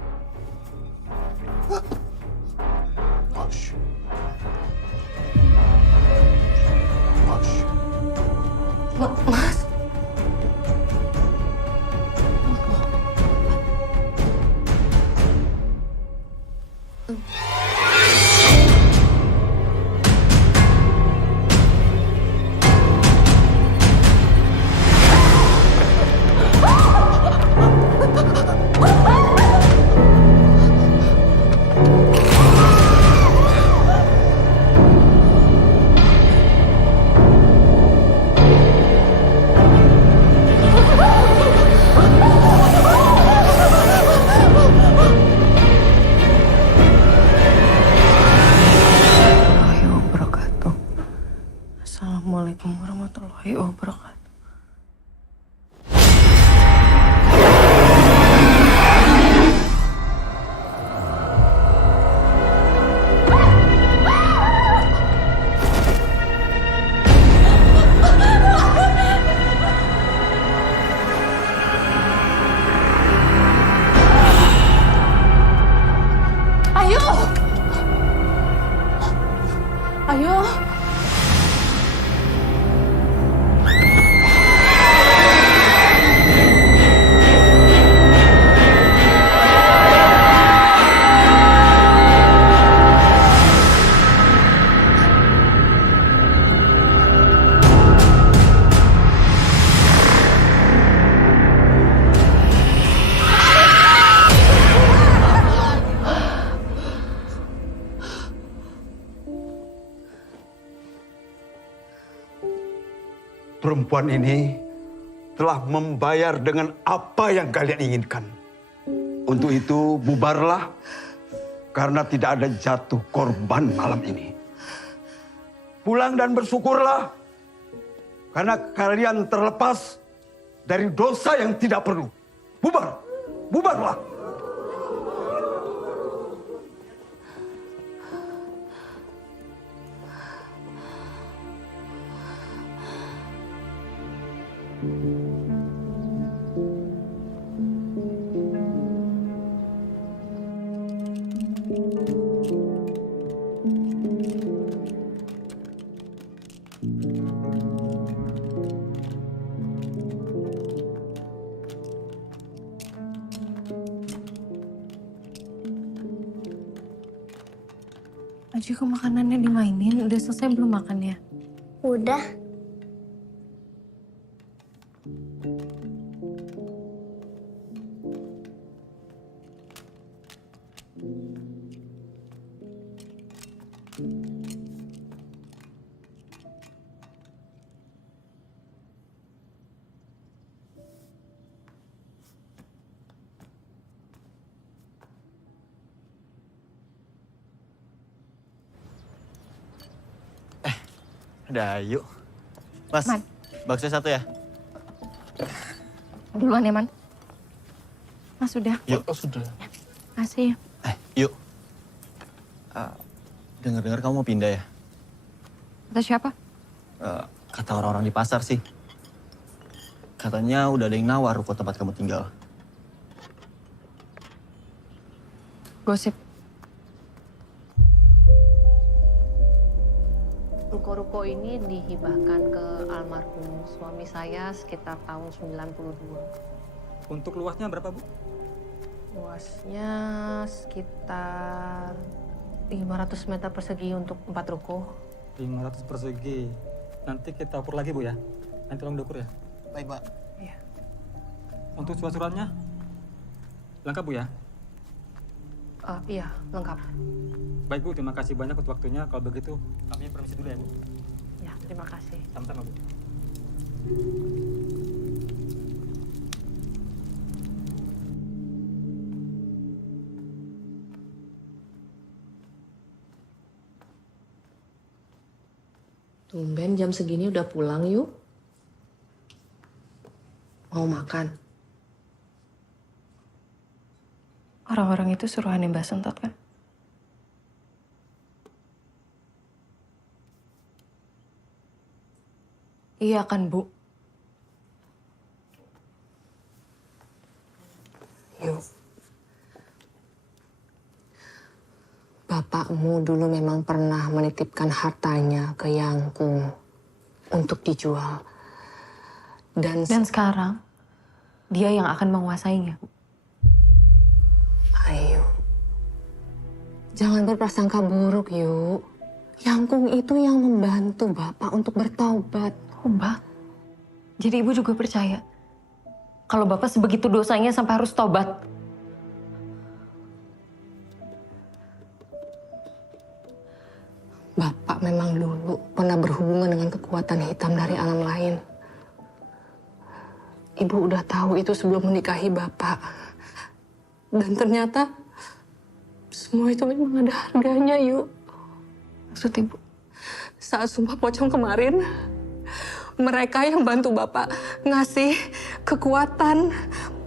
Mas. Assalamualaikum warahmatullahi wabarakatuh. Ayo! Ayo! Perempuan ini telah membayar dengan apa yang kalian inginkan. Untuk itu bubarlah karena tidak ada jatuh korban malam ini. Pulang dan bersyukurlah karena kalian terlepas dari dosa yang tidak perlu. Bubar, bubarlah. Aji, kok makanannya dimainin? Udah selesai belum makannya? Udah. Udah, yuk. Mas, Man. bakso satu ya? Duluan ya, Man. Mas, sudah. Yuk. Oh, sudah. Kasih. Yuk. Dengar-dengar kamu mau pindah ya? Kata siapa? Kata orang-orang di pasar sih. Katanya udah ada yang nawar ruko tempat kamu tinggal. Gosip. Ruko-ruko ini dihibahkan ke almarhum suami saya sekitar tahun 92. Untuk luasnya berapa, Bu? Luasnya sekitar 500 meter persegi untuk 4 ruko. 500 persegi. Nanti kita ukur lagi, Bu ya. Nanti tolong diukur ya. Baik, Pak. Iya. Untuk surat-suratnya lengkap, Bu ya? Iya, lengkap. Baik, Bu. Terima kasih banyak untuk waktunya. Kalau begitu, kami permisi dulu ya, Bu. Ya, terima kasih. Sama-sama, Bu. Tumben jam segini udah pulang yuk. Mau makan? Orang-orang itu suruhannya Mbak Sentot kan? Iya kan, Bu? Yuk. Bapakmu dulu memang pernah menitipkan hartanya ke Yangkung untuk dijual. Dan sekarang, dia yang akan menguasainya. Ayo. Jangan berprasangka buruk, yuk. Yangkung itu yang membantu Bapak untuk bertaubat. Tobat? Jadi Ibu juga percaya kalau Bapak sebegitu dosanya sampai harus tobat? Bapak memang dulu pernah berhubungan dengan kekuatan hitam dari alam lain. Ibu udah tahu itu sebelum menikahi Bapak. Dan ternyata semua itu memang ada harganya, yuk. Maksud Ibu? Saat Sumpah Pocong kemarin, mereka yang bantu Bapak ngasih kekuatan,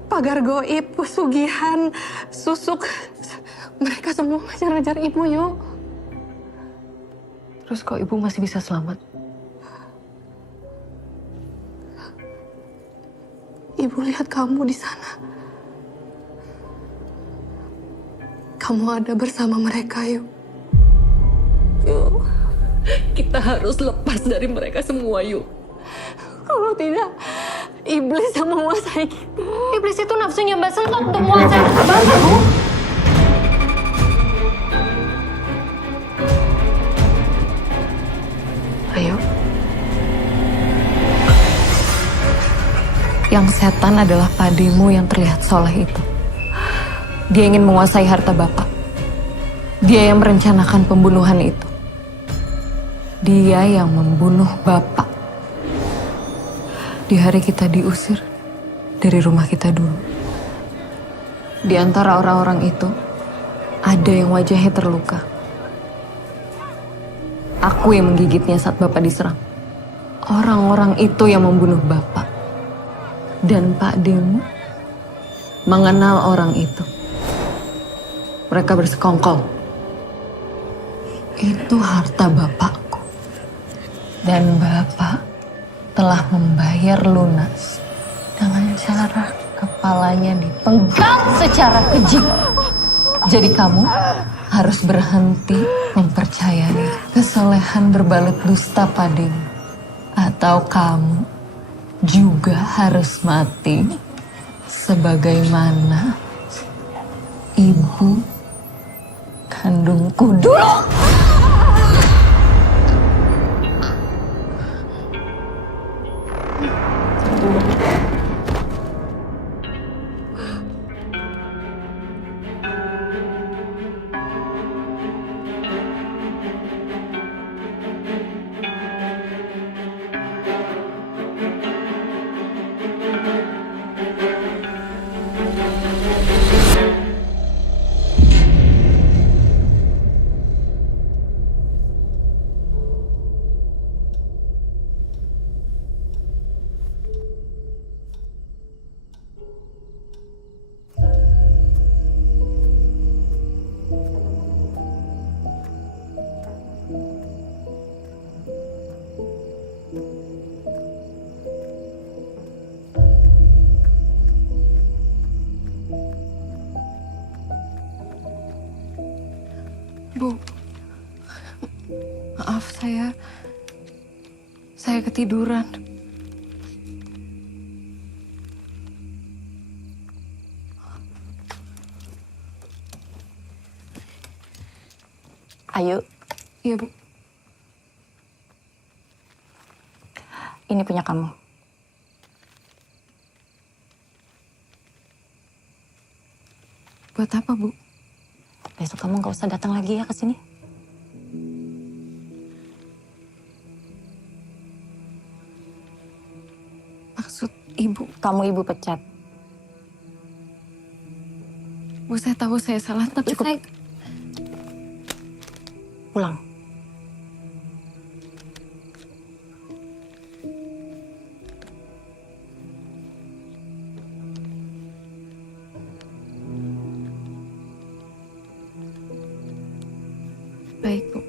pagar goib, pesugihan, susuk. Mereka semua ngejar-ngejar Ibu, yuk. Terus kok Ibu masih bisa selamat? Ibu lihat kamu di sana. Kamu ada bersama mereka, yuk. Yuk, kita harus lepas dari mereka semua, yuk. Kalau tidak, iblis yang menguasai kita. Iblis itu nafsunya Mbak Sentot untuk menguasai Bapak, Bu. Ayo. Yang setan adalah padimu yang terlihat soleh itu. Dia ingin menguasai harta Bapak. Dia yang merencanakan pembunuhan itu. Dia yang membunuh Bapak. Di hari kita diusir dari rumah kita dulu. Di antara orang-orang itu, ada yang wajahnya terluka. Aku yang menggigitnya saat Bapak diserang. Orang-orang itu yang membunuh Bapak. Dan Pak Demu mengenal orang itu. Mereka bersekongkol. Itu harta Bapakku. Dan Bapak telah membayar lunas dengan cara kepalanya dipenggal secara keji. Jadi kamu harus berhenti mempercayai kesolehan berbalut dusta padamu. Atau kamu juga harus mati sebagaimana ibu kandungku dulu. Bu, maaf saya ketiduran. Ayu. Iya, Bu. Ini punya kamu. Buat apa, Bu? Besok kamu nggak usah datang lagi ya ke sini. Maksud Ibu? Kamu ibu pecat. Bu, saya tahu saya salah, tapi Cukup. saya... Pulang. Baik, Bu.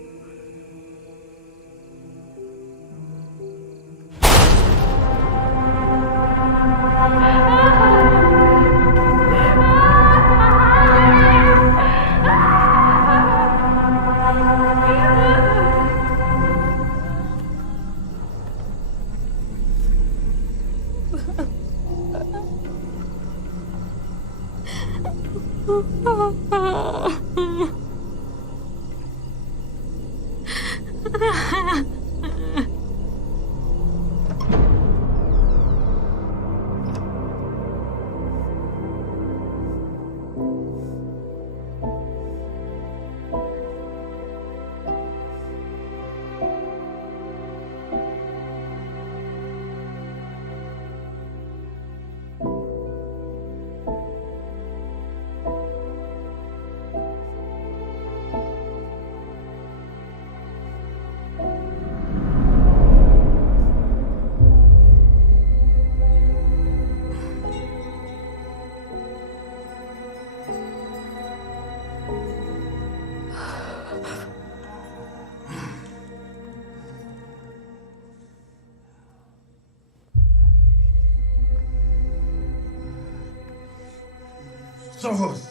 Terus.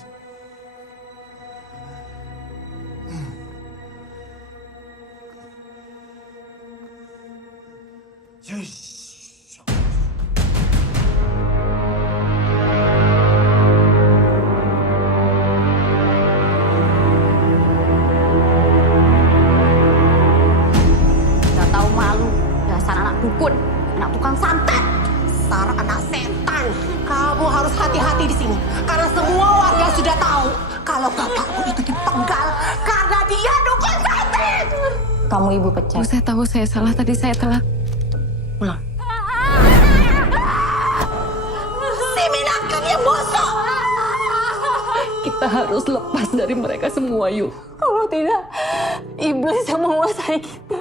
Gak tahu malu, dasar anak dukun, anak tukang santet. Dasar anak setan. Kamu harus hati-hati di sini. Karena semua warga sudah tahu kalau bapakmu itu dipenggal karena dia dukun santet. Kamu ibu pecat. Bu, saya tahu saya salah, tadi saya telat. Pulang. Si Minangkang yang busuk. Kita harus lepas dari mereka semua, yuk. Kalau tidak, iblis yang menguasai kita.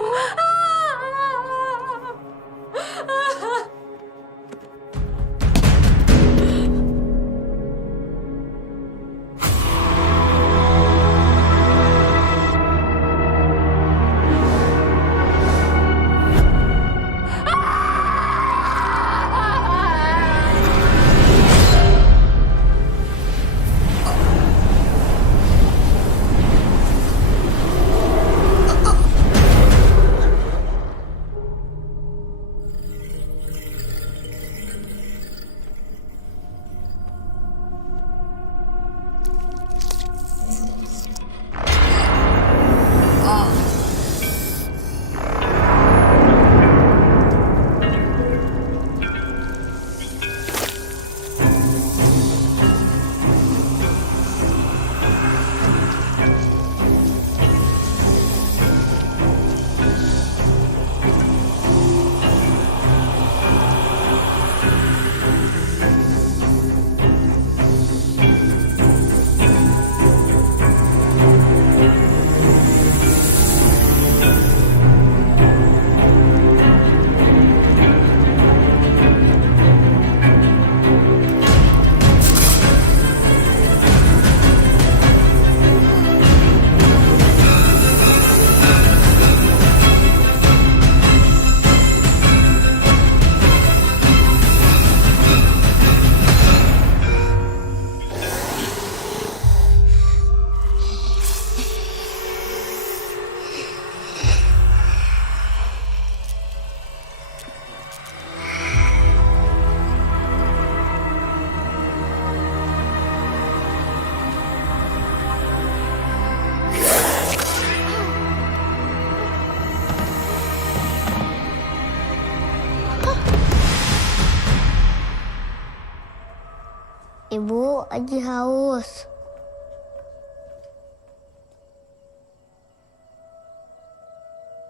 Ibu, Aji haus.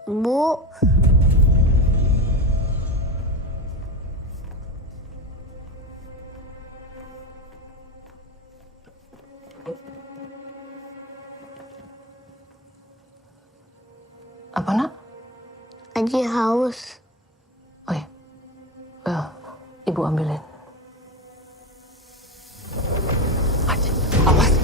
Ibu. Apa, Nak? Aji haus. Oh ya. Ibu ambilin. Aji, awas.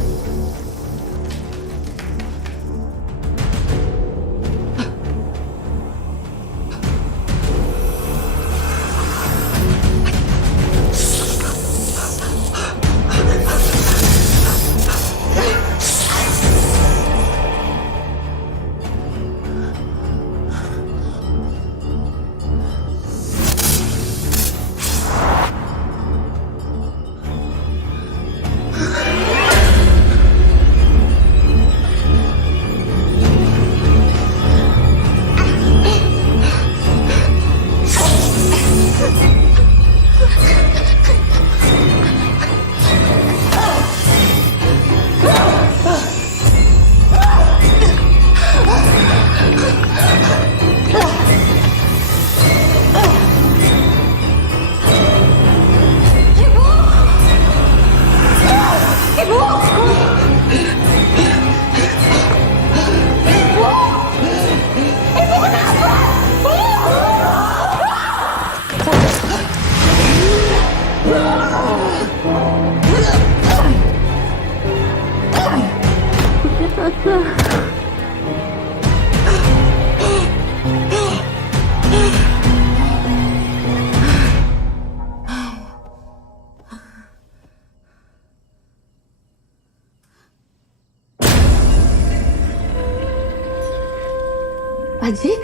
Ajik?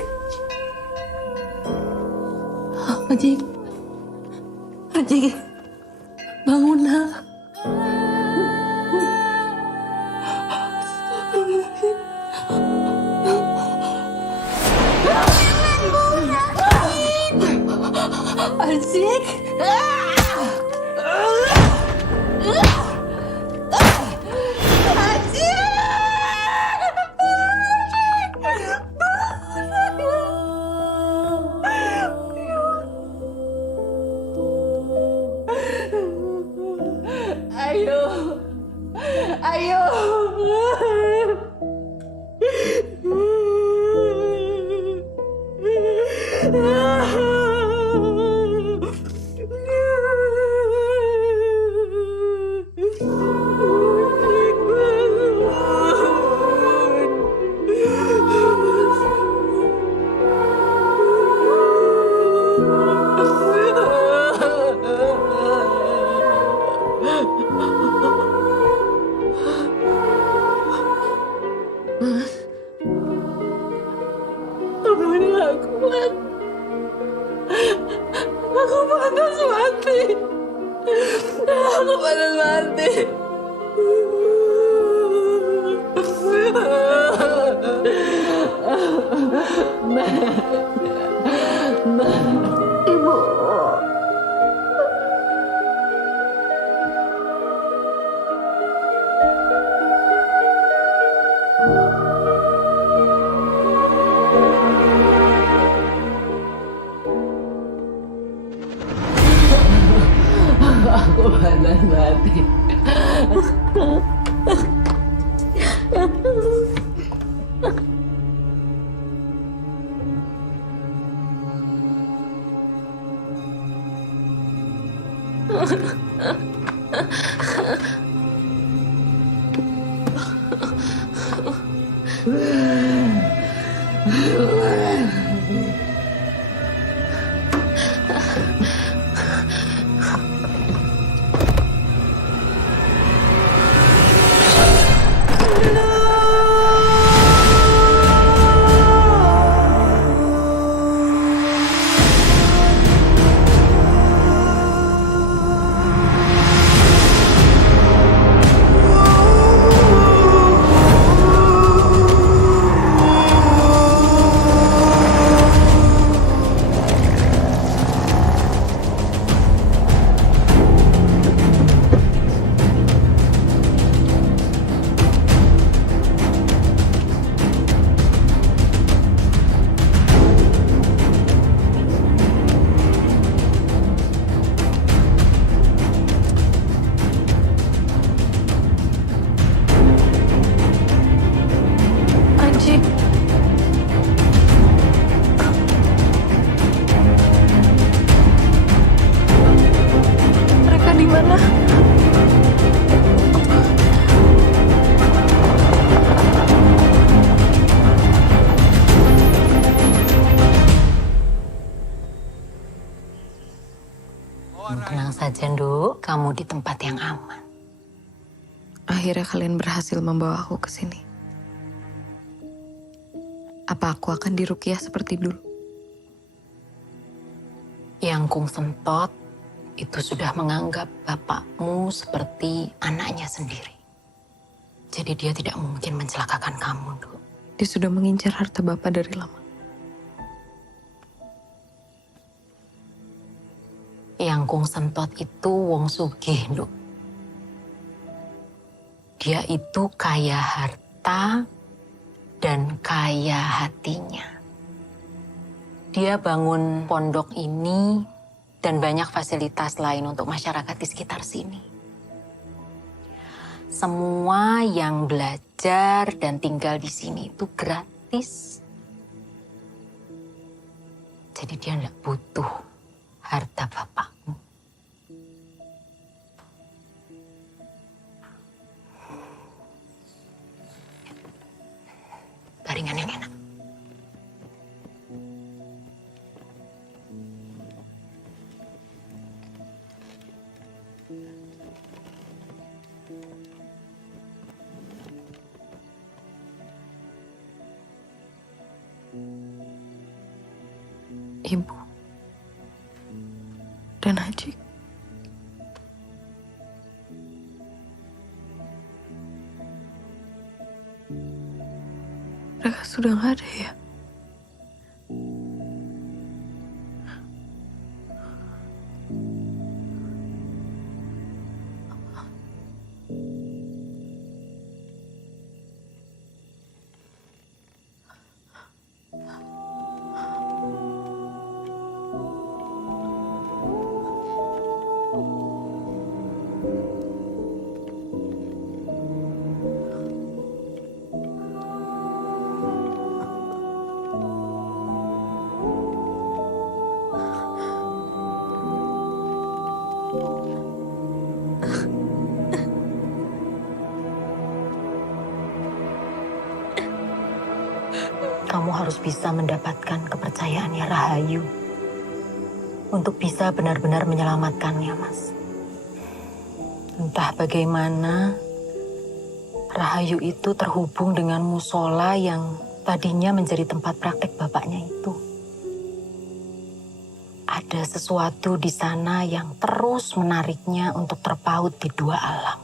Ajik? Ajik? Bangun, Nak. Ajik? Tenang saja, Nduk. Kamu di tempat yang aman. Akhirnya kalian berhasil membawa aku ke sini. Apa aku akan diruqyah seperti dulu? Yang Kung Sentot itu sudah menganggap bapakmu seperti anaknya sendiri. Jadi dia tidak mungkin mencelakakan kamu, Nduk. Dia sudah mengincar harta bapak dari lama. Yang Kung Sentot itu wong sugih, Nduk. Dia itu kaya harta dan kaya hatinya. Dia bangun pondok ini dan banyak fasilitas lain untuk masyarakat di sekitar sini. Semua yang belajar dan tinggal di sini itu gratis. Jadi dia tidak butuh harta bapakmu. Baringan yang enak. Ibu dan Haji. Mereka sudah nggak ada ya? Kamu harus bisa mendapatkan kepercayaannya Rahayu untuk bisa benar-benar menyelamatkannya, Mas. Entah bagaimana, Rahayu itu terhubung dengan musola yang tadinya menjadi tempat praktek bapaknya itu. Ada sesuatu di sana yang terus menariknya untuk terpaut di dua alam.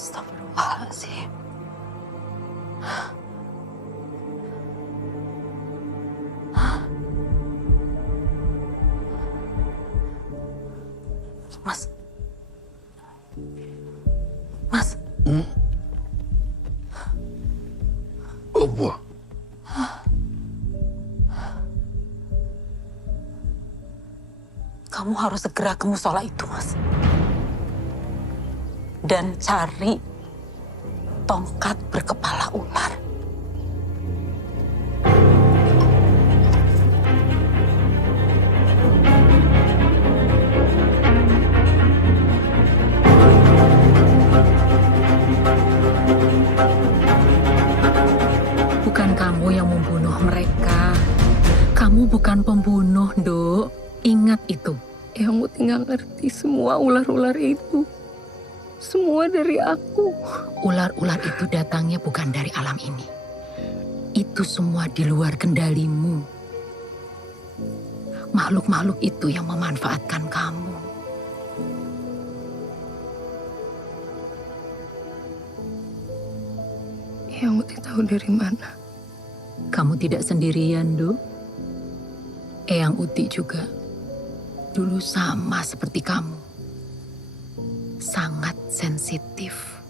Astagfirullahaladzim. Mas. Mas. Apa? Kamu harus segera ke musola itu, Mas. Dan cari tongkat berkepala ular. Bukan kamu yang membunuh mereka. Kamu bukan pembunuh, Nduk. Ingat itu. Kamu tinggal ngerti semua ular-ular itu. Semua dari aku. Ular-ular itu datangnya bukan dari alam ini. Itu semua di luar kendalimu. Makhluk-makhluk itu yang memanfaatkan kamu. Yang Uti tahu dari mana? Kamu tidak sendirian, Nduk. Eyang Uti juga dulu sama seperti kamu. Sangat sensitif.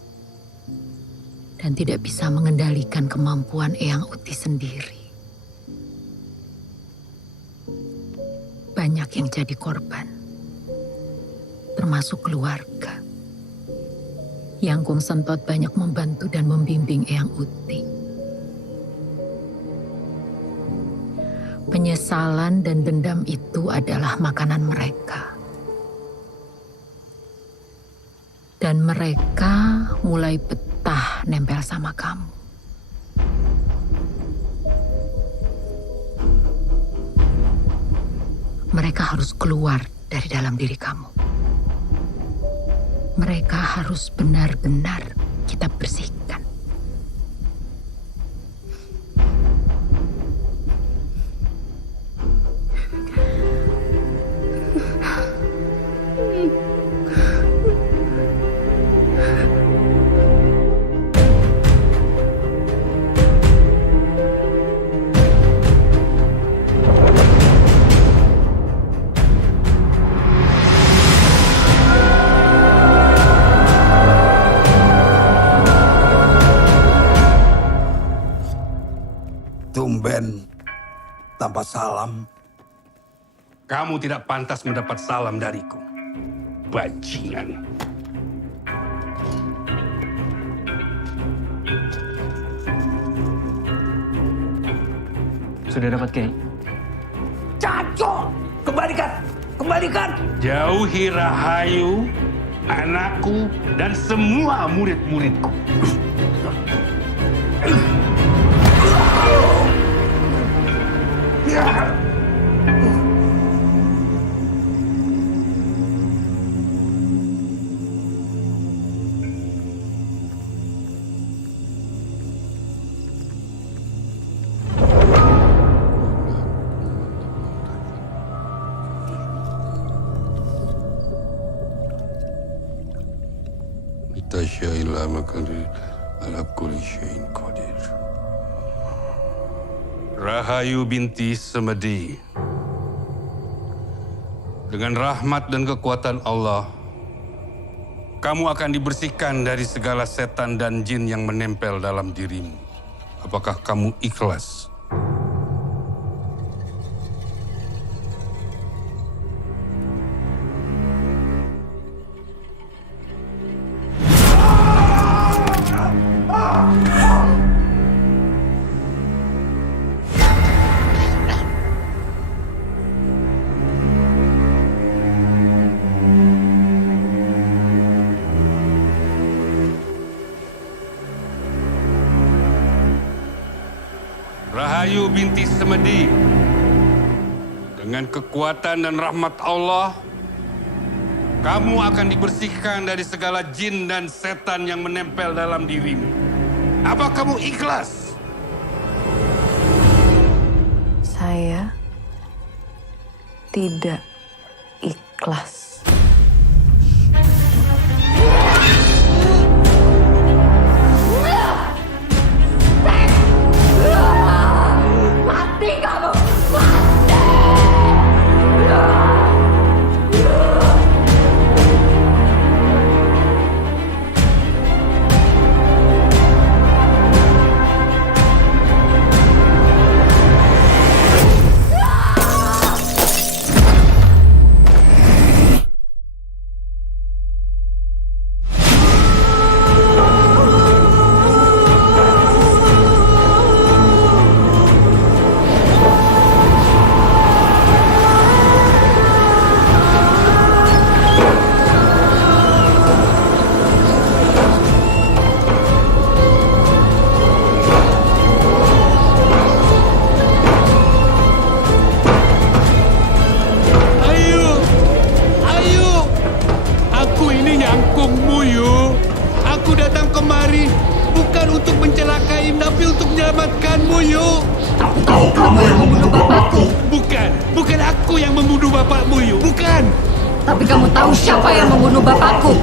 Dan tidak bisa mengendalikan kemampuan Eyang Uti sendiri. Banyak yang jadi korban. Termasuk keluarga. Yang Kung Sentot banyak membantu dan membimbing Eyang Uti. Penyesalan dan dendam itu adalah makanan mereka. Dan mereka mulai betah nempel sama kamu. Mereka harus keluar dari dalam diri kamu. Mereka harus benar-benar kita bersihkan. Tumben tanpa salam. Kamu tidak pantas mendapat salam dariku, bajingan. Sudah dapat, Kiai? Caco! Kembalikan! Kembalikan! Jauhi Rahayu, anakku, dan semua murid-muridku. Rahayu binti Semedi, dengan rahmat dan kekuatan Allah, kamu akan dibersihkan dari segala setan dan jin yang menempel dalam dirimu. Apakah kamu ikhlas? Rahayu binti Semedi, dengan kekuatan dan rahmat Allah, kamu akan dibersihkan dari segala jin dan setan yang menempel dalam dirimu. Apa kamu ikhlas? Saya tidak ikhlas. Mati kamu! Bukan aku yang membunuh bapakmu, Yu. Bukan. Tapi kamu tahu siapa yang membunuh bapakku?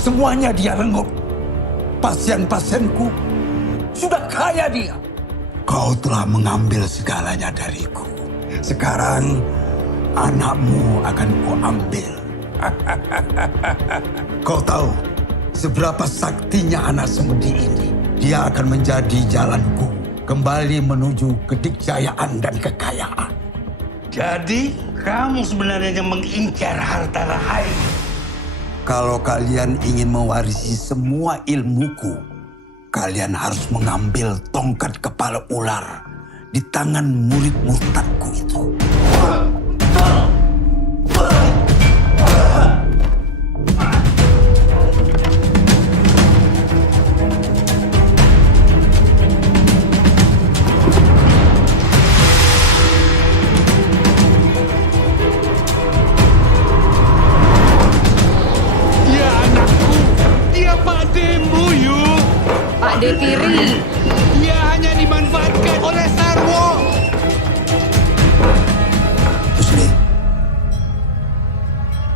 Semuanya dia renggut. Pasien-pasienku sudah kaya dia. Kau telah mengambil segalanya dariku. Sekarang anakmu akan kau ambil. Kau tahu seberapa saktinya anak Semedi ini. Dia akan menjadi jalanku kembali menuju kedikjayaan dan kekayaan. Jadi kamu sebenarnya mengincar harta Rahayu. Kalau kalian ingin mewarisi semua ilmuku, kalian harus mengambil tongkat kepala ular di tangan murid murtadku itu. Dia anakku, dia pakdemu, Yu. Pak De Tiri. Dia hanya dimanfaatkan oleh Sarwo. Muslim,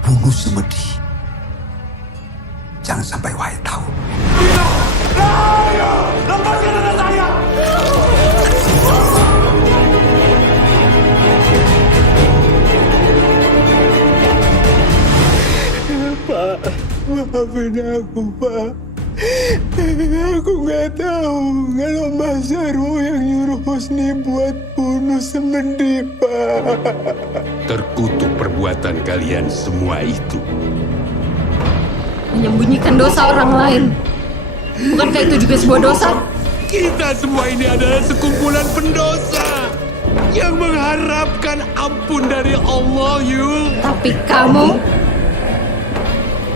bunuh Semedi. Jangan sampai Wahid tahu. Lepaskan anak saya! Pak, maafin aku, Pak. Aku nggak tahu kalau Mas Sarwo yang nyuruh Husni buat bunuh Semedi, Pak. Terkutuk perbuatan kalian semua itu. Menyembunyikan dosa orang lain. Bukankah itu juga sebuah dosa? Kita semua ini adalah sekumpulan pendosa yang mengharapkan ampun dari Allah, Yu. Tapi kamu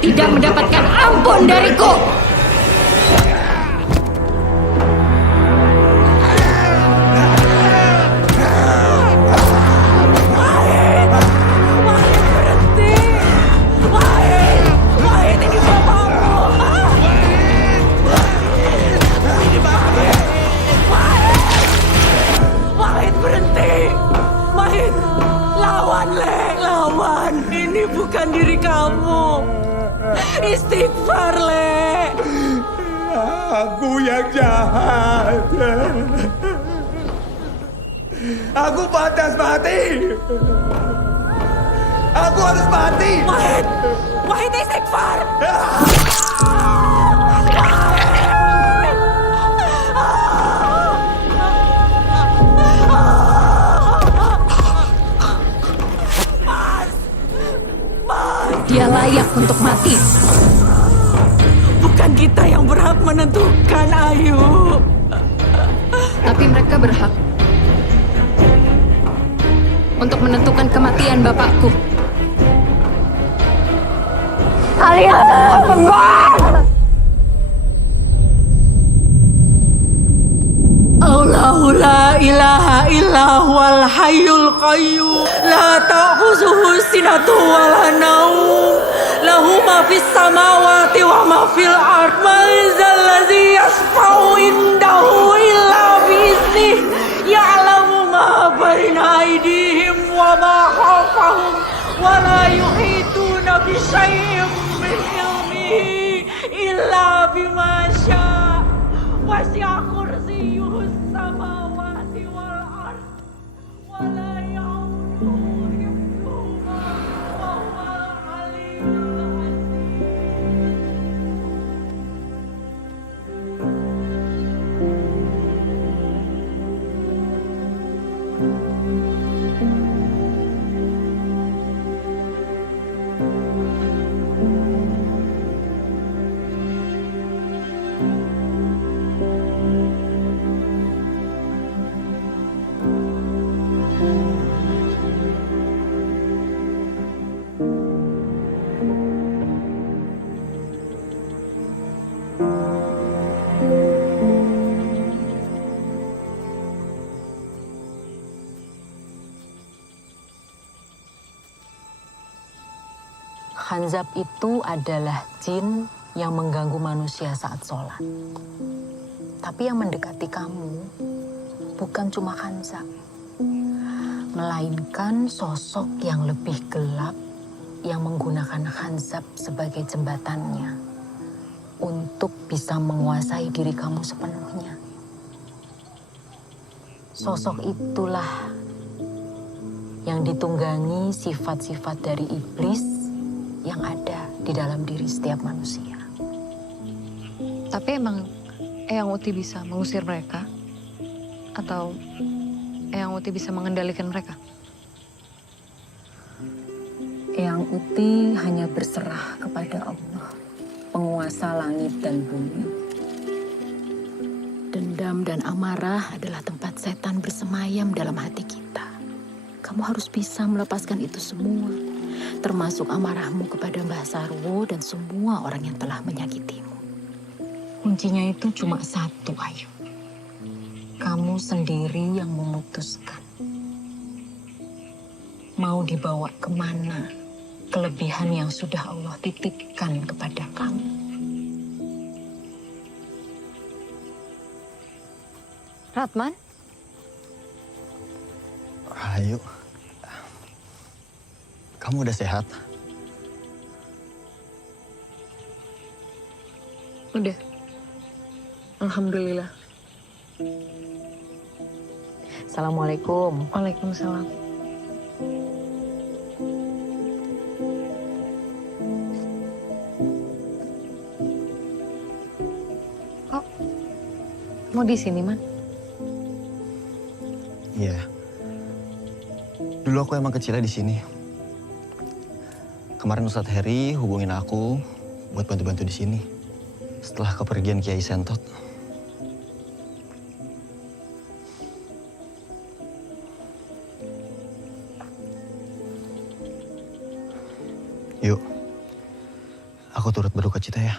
tidak mendapatkan ampun dariku. Wahid, berhenti! Wahid, lawan, Le! Lawan! Ini bukan diri kamu! Istighfar, Le! Aku yang jahat. Aku pantas mati. Aku harus mati. Wahid! Wahid, istighfar! Dia layak untuk mati. Bukan kita yang berhak menentukan, Ayu. Tapi mereka berhak untuk menentukan kematian bapakku. Kalian pembuat! Allahu la ilaha illa huwal hayyul qayyum la ta'khuzuhu sinatu wa la naum lahu ma fis samawati wa ma fil ard man zal ladzi yashfa'u indahu illa bi iznih ya'lamu ma baina aydihim wa ma khalfahum wa la yuhituna bi syai'in min ilmihi illa bima syaa wasi'a kursiyyuhu samawati wal ard wa la ya'uduhu hifdhuhuma wa huwal aliyyul Khanzab itu adalah jin yang mengganggu manusia saat sholat. Tapi yang mendekati kamu bukan cuma Khanzab, melainkan sosok yang lebih gelap yang menggunakan Khanzab sebagai jembatannya untuk bisa menguasai diri kamu sepenuhnya. Sosok itulah yang ditunggangi sifat-sifat dari iblis yang ada di dalam diri setiap manusia. Tapi emang Eyang Uti bisa mengusir mereka? Atau Eyang Uti bisa mengendalikan mereka? Eyang Uti hanya berserah kepada Allah. penguasa langit dan bumi. Dendam dan amarah adalah tempat setan bersemayam dalam hati kita. Kamu harus bisa melepaskan itu semua, termasuk amarahmu kepada Mbah Sarwo dan semua orang yang telah menyakitimu. Kuncinya itu cuma satu, Ayu. Kamu sendiri yang memutuskan. Mau dibawa kemana kelebihan yang sudah Allah titipkan kepada kamu. Ratman? Ayu, kamu udah sehat? Udah. Alhamdulillah. Assalamualaikum. Waalaikumsalam. Kok mau di sini, Man? Iya. Dulu aku emang kecilnya di sini. Kemarin Ustadz Heri hubungin aku buat bantu-bantu di sini. Setelah kepergian Kiai Sentot. Yuk, aku turut berduka cita ya.